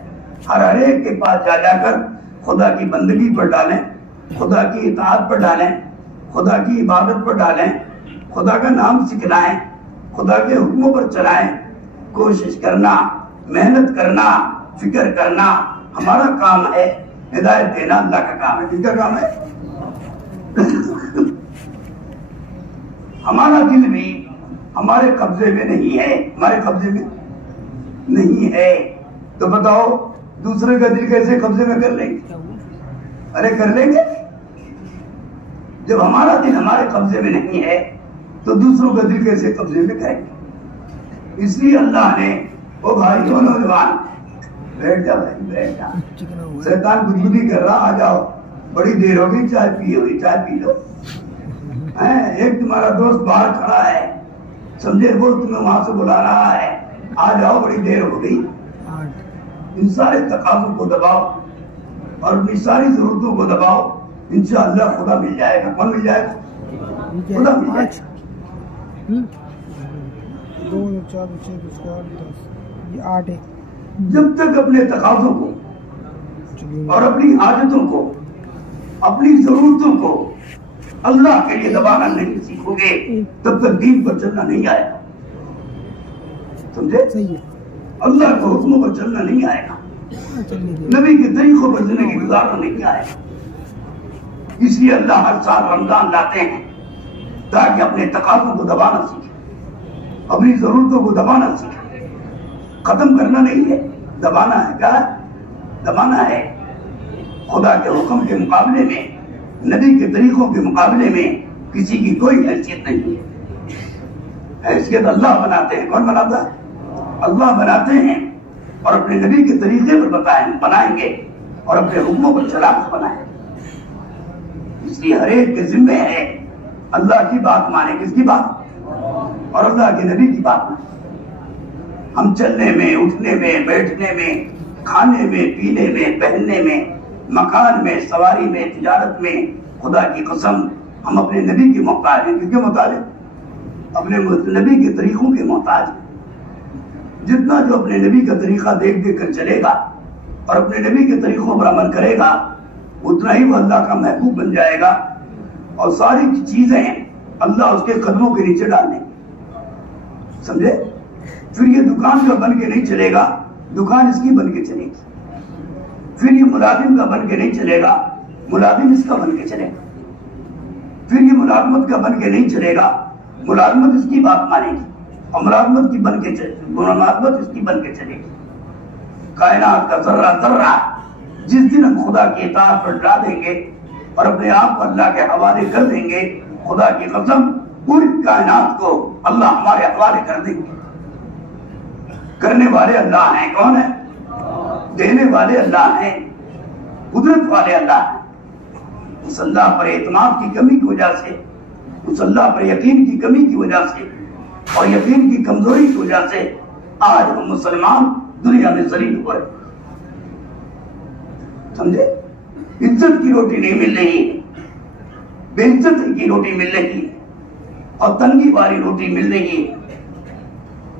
ہر ایک کے پاس جا کر خدا کی بندگی پر ڈالیں، خدا کی اطاعت پر ڈالیں، خدا کی عبادت پر ڈالیں، خدا کا نام سکھلائیں، خدا کے حکموں پر چلائیں۔ کوشش کرنا، محنت کرنا، فکر کرنا ہمارا کام ہے، ہدایت دینا اللہ کا کام ہے۔ کس کا کام ہے؟ ہمارا دل بھی ہمارے قبضے میں نہیں ہے، ہمارے قبضے میں نہیں ہے، تو بتاؤ دوسرے کا دل کیسے قبضے میں کر لیں گے؟ ارے کر لیں گے؟ جب ہمارا دل ہمارے قبضے میں نہیں ہے تو دوسروں کا دل کیسے قبضے میں کریں گے؟ اس لیے اللہ نے وہ بھائی دونوں نوجوان بیٹھ جا بھائی بیٹھ جا، شیطان گدگدی کر رہا، آ جاؤ، بڑی دیر ہو گئی، چائے پی ہوئی، چائے پی لو۔ ایک تمہارا دوست باہر کھڑا ہے، سمجھے، وہ تمہیں وہاں سے بلا رہا ہے، آ جاؤ، بڑی دیر ہو گئی۔ ان سارے تقاضوں کو دباؤ اور اپنی ساری ضرورتوں کو دباؤ، انشاءاللہ خدا مل جائے گا۔ کون مل جائے گا؟ خدا مل جائے گا۔ 2 4 6 10 یہ 8 ہے۔ جب تک اپنے تقاضوں کو اور اپنی حاجتوں کو، اپنی ضرورتوں کو اللہ کے لیے دبانا نہیں سیکھو گے تب تک دین پر چلنا نہیں آئے گا۔ سمجھے؟ اللہ کے حکموں پر چلنا نہیں آئے گا، نبی کے طریقوں پر زندگی گزارنا نہیں آئے گا۔ اس لیے اللہ ہر سال رمضان لاتے ہیں تاکہ اپنے تقاضوں کو دبانا سیکھے، اپنی ضرورتوں کو دبانا سیکھے۔ ختم کرنا نہیں ہے، دبانا ہے۔ کیا ہے؟ دبانا ہے۔ خدا کے حکم کے مقابلے میں، نبی کے طریقوں کے مقابلے میں کسی کی کوئی حیثیت نہیں ہے۔ حیثیت اللہ بناتے ہیں۔ کون بناتا ہے؟ اللہ بناتے ہیں، اور اپنے نبی کے طریقے پر بنائیں گے اور اپنے حکموں پر چلا کر بنائیں گے۔ اس لیے ہر ایک کے ذمہ ہے اللہ کی بات مانے۔ کس کی بات؟ اور اللہ کے نبی کی بات مانے۔ ہم چلنے میں، اٹھنے میں، بیٹھنے میں، کھانے میں، پینے میں، پہننے میں، مکان میں، سواری میں، تجارت میں، خدا کی قسم ہم اپنے نبی کے محتاج ہیں۔ کس کے محتاج ہیں؟ اپنے نبی کے طریقوں کے محتاج ہیں۔ جتنا جو اپنے نبی کا طریقہ دیکھ دیکھ کر چلے گا اور اپنے نبی کے طریقوں پر عمل کرے گا، اتنا ہی وہ اللہ کا محبوب بن جائے گا، اور ساری چیزیں اللہ اس کے قدموں کے نیچے ڈال دیں گے۔ سمجھے؟ پھر یہ دکان کا بن کے نہیں چلے گا، دکان اس کی بن کے چلے گی۔ پھر یہ ملازم کا بن کے نہیں چلے گا، ملازم اس کا بن کے چلے گا۔ پھر یہ ملازمت کا بن کے نہیں چلے گا، ملازمت اس کی بات مانے گی، اور ملازمت اس کی بن کے چلے گی۔ کائنات کا ذرہ ذرہ جس دن ہم خدا کی اطاعت پر ڈال دیں گے اور اپنے آپ کو اللہ کے حوالے کر دیں گے، خدا کی قسم پوری کائنات کو اللہ ہمارے حوالے کر دیں گے۔ کرنے والے اللہ ہیں۔ کون ہیں؟ دینے والے اللہ ہیں، قدرت والے اللہ ہیں۔ اس اللہ پر اعتماد کی کمی کی وجہ سے، اس اللہ پر یقین کی کمی کی وجہ سے اور یقین کی کمزوری کی وجہ سے آج ہم مسلمان دنیا میں ذلیل ہوئے۔ سمجھے؟ عزت کی روٹی نہیں مل رہی، بے عزت کی روٹی مل رہی اور تنگی والی روٹی مل رہی،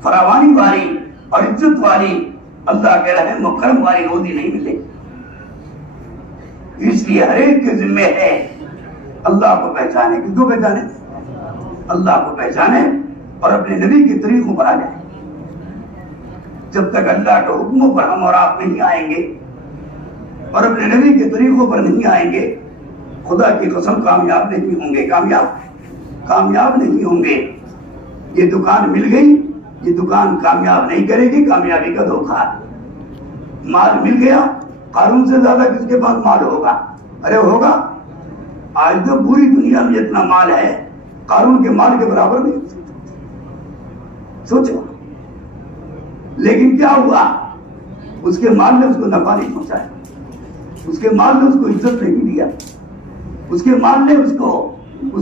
فراوانی والی اور عزت والی اللہ کے رحم و کرم والی روٹی نہیں ملے. اس لیے ہر ایک کے ذمہ ہے اللہ کو پہچانے. کس کو پہچانے؟ اللہ کو پہچانے اور اپنے نبی کے طریقوں پر آ جائیں. جب تک اللہ کے حکموں پر ہم اور آپ نہیں آئیں گے اور اپنے نبی کے طریقوں پر نہیں آئیں گے، خدا کی قسم کامیاب نہیں ہوں گے. کامیاب نہیں ہوں گے. یہ دکان مل گئی، یہ دکان کامیاب نہیں کرے گی، کامیابی کا دھوکہ. مال مل گیا، قارون سے زیادہ کس کے پاس مال ہوگا؟ ارے ہوگا. آج تو پوری دنیا میں جتنا مال ہے قارون کے مال کے برابر نہیں. سوچو. لیکن کیا ہوا؟ اس کے مال نے اس کو نفع نہیں پہنچایا، اس کے مال نے اس کو عزت نہیں دیا، اس کے مال نے اس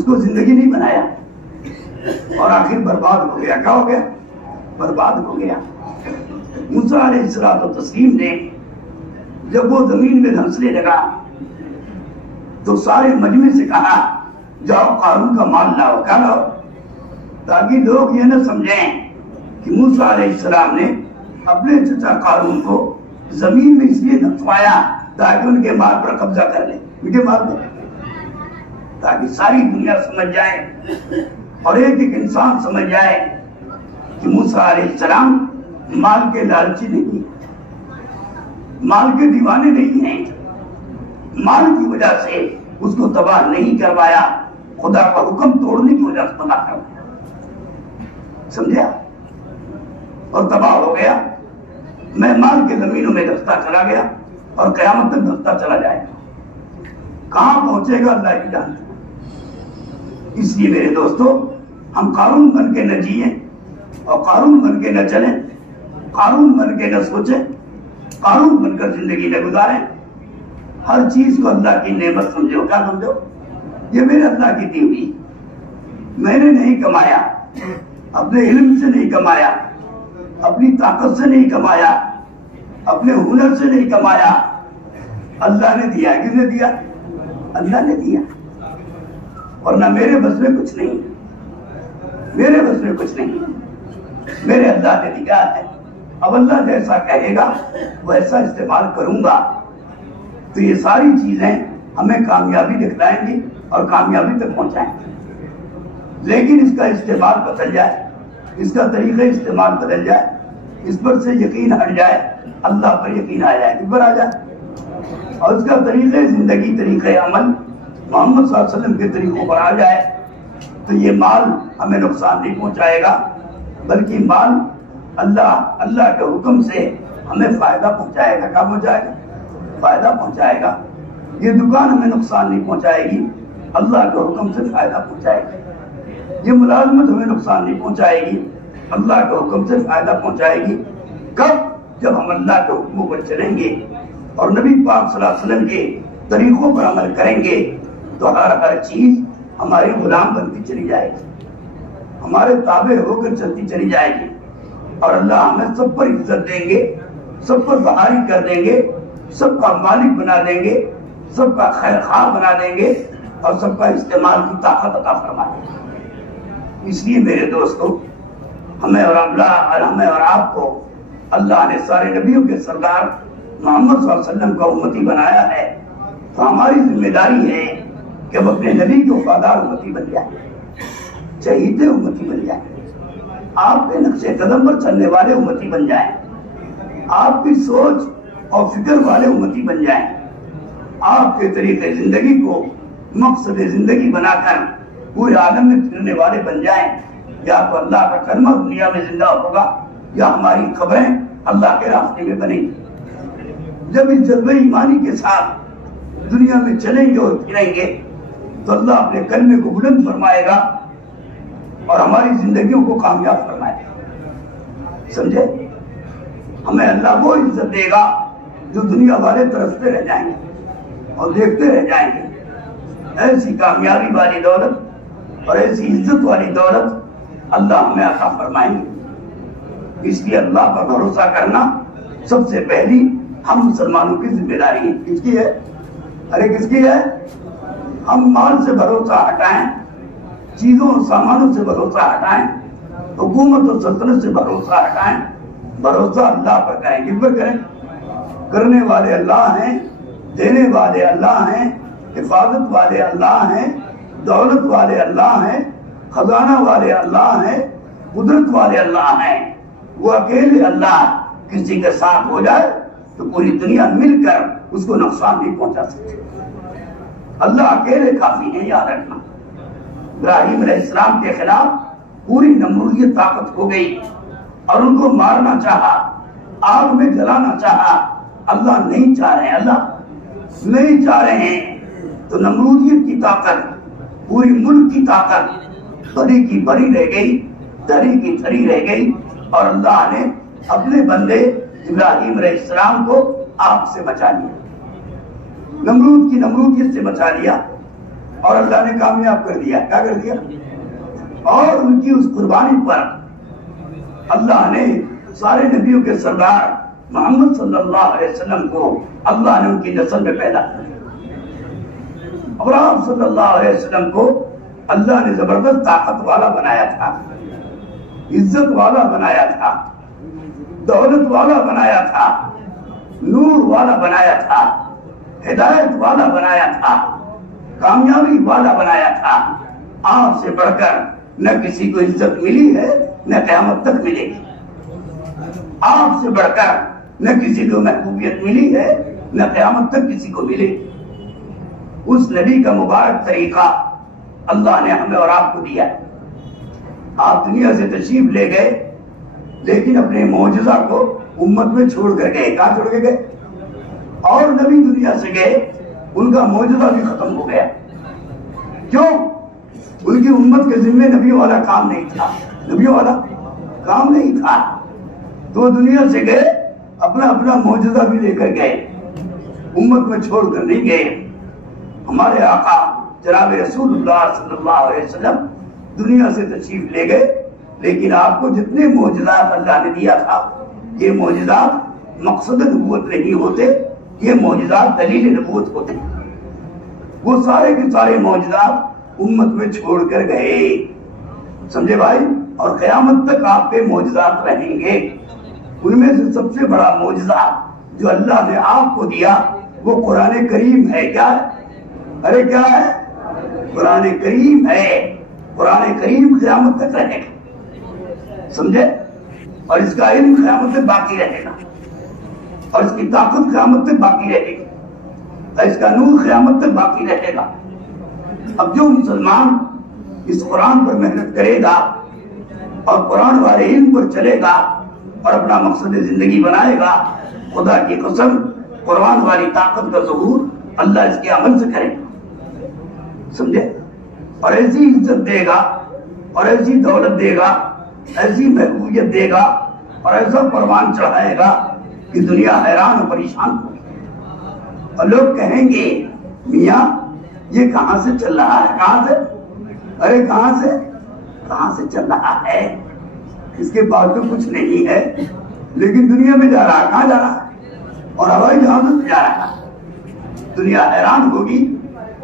کو زندگی نہیں بنایا، اور آخر برباد ہو گیا. کیا ہو گیا؟ برباد ہو گیا. موسیٰ علیہ الصلوۃ والتسلیم نے جب وہ زمین میں دھنسنے لگا تو سارے مجمع سے کہا جاؤ قارون کا مال لاؤ. کیا لاؤ؟ تاکہ لوگ یہ نہ سمجھیں کہ موسیٰ علیہ السلام نے اپنے چچا قارون کو زمین میں اس لیے دھنسوایا تاکہ ان کے مال پر قبضہ کر لے. ان کے مال پر، تاکہ ساری دنیا سمجھ جائے اور ایک ایک انسان سمجھ جائے کہ موسیٰ علیہ السلام مال کے لالچی نہیں، مال کے دیوانے نہیں ہیں. مال کی وجہ سے اس کو تباہ نہیں کروایا، خدا کا حکم توڑنے کی وجہ سے تباہ کروایا. سمجھا؟ اور تباہ ہو گیا. میں مال کے زمینوں میں دھستا چلا گیا اور قیامت تک دھستا چلا جائے گا. کہاں پہنچے گا اللہ کی جانتا. اس لیے میرے دوستو، ہم قارون بن کے نہ جیئیں اور قارون بن کے نہ چلیں، قارون بن کے نہ سوچیں، قارون بن کر زندگی نہ گزاریں. ہر چیز کو اللہ کی نعمت سمجھو. کیا سمجھو؟ یہ میرے اللہ کی دی ہوئی، میں نے نہیں کمایا، اپنے علم سے نہیں کمایا، اپنی طاقت سے نہیں کمایا، اپنے ہنر سے نہیں کمایا، اللہ نے دیا. کس نے دیا؟ اللہ نے دیا. ورنہ میرے بس میں کچھ نہیں، میرے بس میں کچھ نہیں، میرے اللہ نے دیا ہے. اب اللہ جیسا کہے گا ویسا استعمال کروں گا. تو یہ ساری چیزیں ہمیں کامیابی دکھلائیں گی اور کامیابی تک پہنچائیں گی. لیکن اس کا استعمال بدل جائے، اس کا طریقہ استعمال بدل جائے، اس پر سے یقین ہٹ جائے، اللہ پر یقین آ جائے، کس پر آ جائے، اور اس کا طریقہ زندگی، طریقہ عمل محمد صلی اللہ علیہ وسلم کے طریقوں پر آ جائے، تو یہ مال ہمیں نقصان نہیں پہنچائے گا، بلکہ مال اللہ کے حکم سے ہمیں فائدہ پہنچائے گا. کیا پہنچائے گا؟ فائدہ پہنچائے گا. یہ دکان ہمیں نقصان نہیں پہنچائے گی، اللہ کے حکم سے فائدہ پہنچائے گی. یہ ملازمت ہمیں نقصان نہیں پہنچائے گی، اللہ کے حکم سے فائدہ پہنچائے گی. کب؟ جب ہم اللہ کے حکموں پر چلیں گے اور نبی پاک صلی اللہ علیہ وسلم کے طریقوں پر عمل کریں گے تو ہر چیز ہمارے غلام بنتی چلی جائے گی، ہمارے تابع ہو کر چلتی چلی جائے گی، اور اللہ ہمیں سب پر عزت دیں گے، سب پر بحالی کر دیں گے، سب کا مالک بنا دیں گے، سب کا خیر خواہ بنا دیں گے، اور سب کا استعمال کی طاقت عطا فرما دیں گے. اس لیے میرے دوستو، ہمیں اور آپ کو اللہ نے سارے نبیوں کے سردار محمد صلی اللہ علیہ وسلم کا امتی بنایا ہے، تو ہماری ذمہ داری ہے کہ ہم اپنے نبی کے وفادار امتی بن جائیں، چہیتے امتی بن جائیں، آپ کے نقش قدم پر چلنے والے امتی بن جائیں، آپ کی سوچ اور فکر والے امتی بن جائیں، آپ کے طریقے زندگی کو مقصد زندگی بنا کر پورے عالم میں پھرنے والے بن جائیں. یا تو اللہ کا کلمہ دنیا میں زندہ ہوگا یا ہماری قبریں اللہ کے راستے میں بنیں گی. جب اس جذبہ ایمانی کے ساتھ دنیا میں چلیں گے اور پھریں گے تو اللہ اپنے کلمے کو بلند فرمائے گا اور ہماری زندگیوں کو کامیاب فرمائے گا. سمجھے؟ ہمیں اللہ وہ عزت دے گا جو دنیا والے ترستے رہ جائیں گے اور دیکھتے رہ جائیں گے. ایسی کامیابی والی دولت اور ایسی عزت والی دولت اللہ ہمیں عطا فرمائیں گے. اس لیے اللہ پر بھروسہ کرنا سب سے پہلی ہم مسلمانوں کی ذمہ داری ہے. کس کی ہے؟ ارے کس کی ہے؟ ہم مال سے بھروسہ ہٹائیں, چیزوں اور سامانوں سے بھروسہ ہٹائیں, حکومت اور سلطنت سے بھروسہ ہٹائیں, بھروسہ اللہ پر کریں. کس پر کریں؟ کرنے والے اللہ ہیں, دینے والے اللہ ہیں, حفاظت والے اللہ ہیں, دولت والے اللہ ہیں, خزانہ والے اللہ ہیں, قدرت والے اللہ ہیں. وہ اکیلے اللہ کسی کے ساتھ ہو جائے تو پوری دنیا مل کر اس کو نقصان نہیں پہنچا سکتی. اللہ اکیلے کافی ہیں, یاد رکھنا. ابراہیم علیہ السلام کے خلاف پوری نمرودیت طاقت ہو گئی اور ان کو مارنا چاہا, آگ میں جلانا چاہا. اللہ نہیں چاہ رہے ہیں, اللہ نہیں چاہ رہے ہیں. تو نمرودیت کی طاقت, پوری ملک کی طاقت بڑی کی بڑی رہ گئی, دھری کی دھری رہ گئی. اور اللہ نے اپنے بندے ابراہیم علیہ السلام کو آگ سے بچا لیا, نمرود کی نمرودیت سے بچا لیا, اور اللہ نے کامیاب کر دیا. کیا کر دیا؟ اور ان کی اس قربانی پر اللہ نے سارے نبیوں کے سردار محمد صلی اللہ علیہ وسلم کو اللہ نے ان کی نسل میں پیدا کیا. اور آپ صلی اللہ علیہ وسلم کو اللہ نے زبردست طاقت والا بنایا تھا, عزت والا بنایا تھا, دولت والا بنایا تھا, نور والا بنایا تھا, ہدایت والا بنایا تھا, کامیابی والا بنایا تھا. آپ سے بڑھ کر نہ کسی کو عزت ملی ہے نہ قیامت تک ملے گی. آپ سے بڑھ کر نہ کسی کو محبوبیت ملی ہے نہ قیامت تک کسی کو ملے گی. اس نبی کا مبارک طریقہ اللہ نے ہمیں اور آپ کو دیا ہے. آپ دنیا سے تشریف لے گئے لیکن اپنے معجزہ کو امت میں چھوڑ کر گئے. کہاں چھوڑ کے گئے؟ اور نبی دنیا سے گئے, ان کا معجزہ بھی ختم ہو گیا. کیوں؟ ان کی امت کے ذمہ نبیوں والا کام نہیں تھا, نبیوں والا کام نہیں تھا. تو دنیا سے گئے, اپنا اپنا معجزہ بھی لے کر گئے, امت میں چھوڑ کر نہیں گئے. ہمارے آقا جناب رسول اللہ صلی اللہ علیہ وسلم دنیا سے تشریف لے گئے, لیکن آپ کو جتنے معجزات اللہ نے دیا تھا, یہ معجزات مقصد نبوت نہیں ہوتے, یہ معجزات دلیل نبوت ہوتے. وہ سارے کے سارے معجزات امت میں چھوڑ کر گئے. سمجھے بھائی؟ اور قیامت تک آپ کے معجزات رہیں گے. ان میں سے سب سے بڑا معجزہ جو اللہ نے آپ کو دیا وہ قرآن کریم ہے. کیا ہے؟ ارے کیا ہے؟ قرآن کریم ہے. قرآن کریم قیامت تک رہے گا, سمجھے؟ اور اس کا علم قیامت تک باقی رہے گا, اور اس کی طاقت قیامت تک باقی رہے گی, اور اس کا نور قیامت تک باقی رہے گا. اب جو مسلمان اس قرآن پر محنت کرے گا اور قرآن والے علم پر چلے گا اور اپنا مقصد زندگی بنائے گا, خدا کی قسم قرآن والی طاقت کا ظہور اللہ اس کے عمل سے کرے گا, سمجھے؟ اور ایسی عزت دے گا, اور ایسی دولت دے گا, ایسی محبوبیت دے گا, اور ایسا پروان چڑھائے گا کہ دنیا حیران اور پریشان ہوگی. اور لوگ کہیں گے میاں یہ کہاں سے چل رہا ہے؟ کہاں سے؟ ارے کہاں سے چل رہا ہے؟ اس کے پاس تو کچھ نہیں ہے, لیکن دنیا میں جا رہا ہے. کہاں جا رہا ہے؟ اور ہوائی جہازوں سے جا رہا ہے. دنیا حیران ہوگی,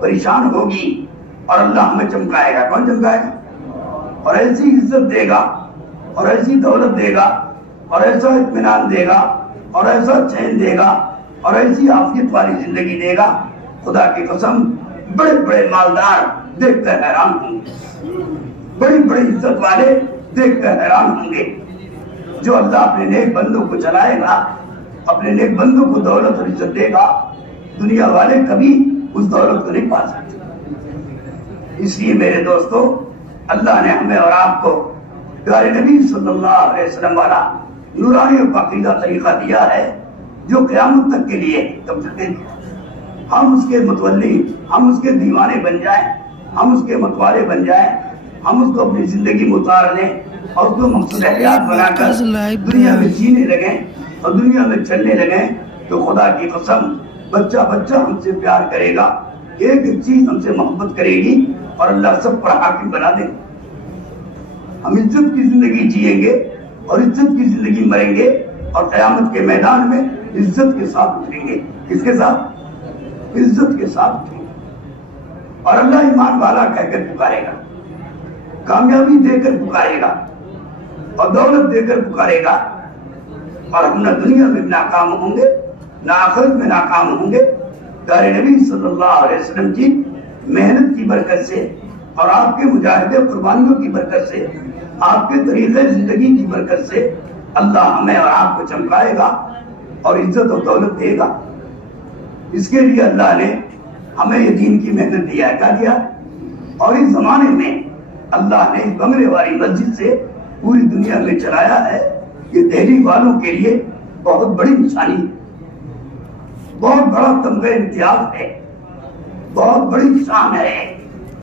پریشان ہوگی, اور اللہ ہمیں چمکائے گا. کون چمکائے گا؟ اور ایسی عزت دے گا, اور ایسی دولت دے گا, اور ایسا اطمینان دے گا, اور ایسا چین دے گا, اور ایسی عافیت والی زندگی دے گا. خدا کی قسم بڑے بڑے مالدار دیکھ کر حیران ہوں گے, بڑی بڑی عزت والے دیکھ کر حیران ہوں گے. جو اللہ اپنے نیک بندوں کو چلائے گا, اپنے نیک بندوں کو دولت اور عزت دے گا, دنیا والے کبھی اس دولت کو نہیں پا سکتے. اس لیے میرے دوستو, اللہ نے ہمیں اور آپ کو پیارے نبی صلی اللہ علیہ وسلم والا نورانی اور پاکیزہ طریقہ دیا ہے جو قیامت تک کے لیے تب تک ہم اس کے متولی, ہم اس کے دیوانے بن جائیں, ہم اس کے متوالے بن جائیں, ہم اس کو اپنی زندگی میں اتار لیں اور اس کو مقصد حیات بنا کر دنیا میں جینے لگیں اور دنیا میں چلنے لگیں, تو خدا کی قسم بچہ بچہ ہم سے پیار کرے گا, ایک ایک چیز ہم سے محبت کرے گی, اور اللہ سب پر حاکم بنا دے. ہم عزت کی زندگی جیئیں گے اور عزت کی زندگی مریں گے, اور قیامت کے میدان میں عزت کے ساتھ اٹھیں گے. کس کے ساتھ؟ عزت کے ساتھ اٹھیں گے. اور اللہ ایمان والا کہہ کر پکارے گا, کامیابی دے کر پکارے گا, اور دولت دے کر پکارے گا. اور ہم نہ دنیا میں ناکام ہوں گے نہ آخرت میں ناکام ہوں گے. پیارے نبی صلی اللہ علیہ وسلم کی محنت کی برکت سے اور آپ کے مجاہدے قربانیوں کی برکت سے, آپ کے طریقے زندگی کی برکت سے اللہ ہمیں اور آپ کو چمکائے گا اور عزت و دولت دے گا. اس کے لیے اللہ نے ہمیں یہ دین کی محنت دیا ہے. اور اس زمانے میں اللہ نے اس بنگلے والی مسجد سے پوری دنیا میں چلایا ہے. یہ دہلی والوں کے لیے بہت بڑی نشانی ہے, بہت بڑا تمغہ امتیاز ہے, بہت بڑی شان ہے.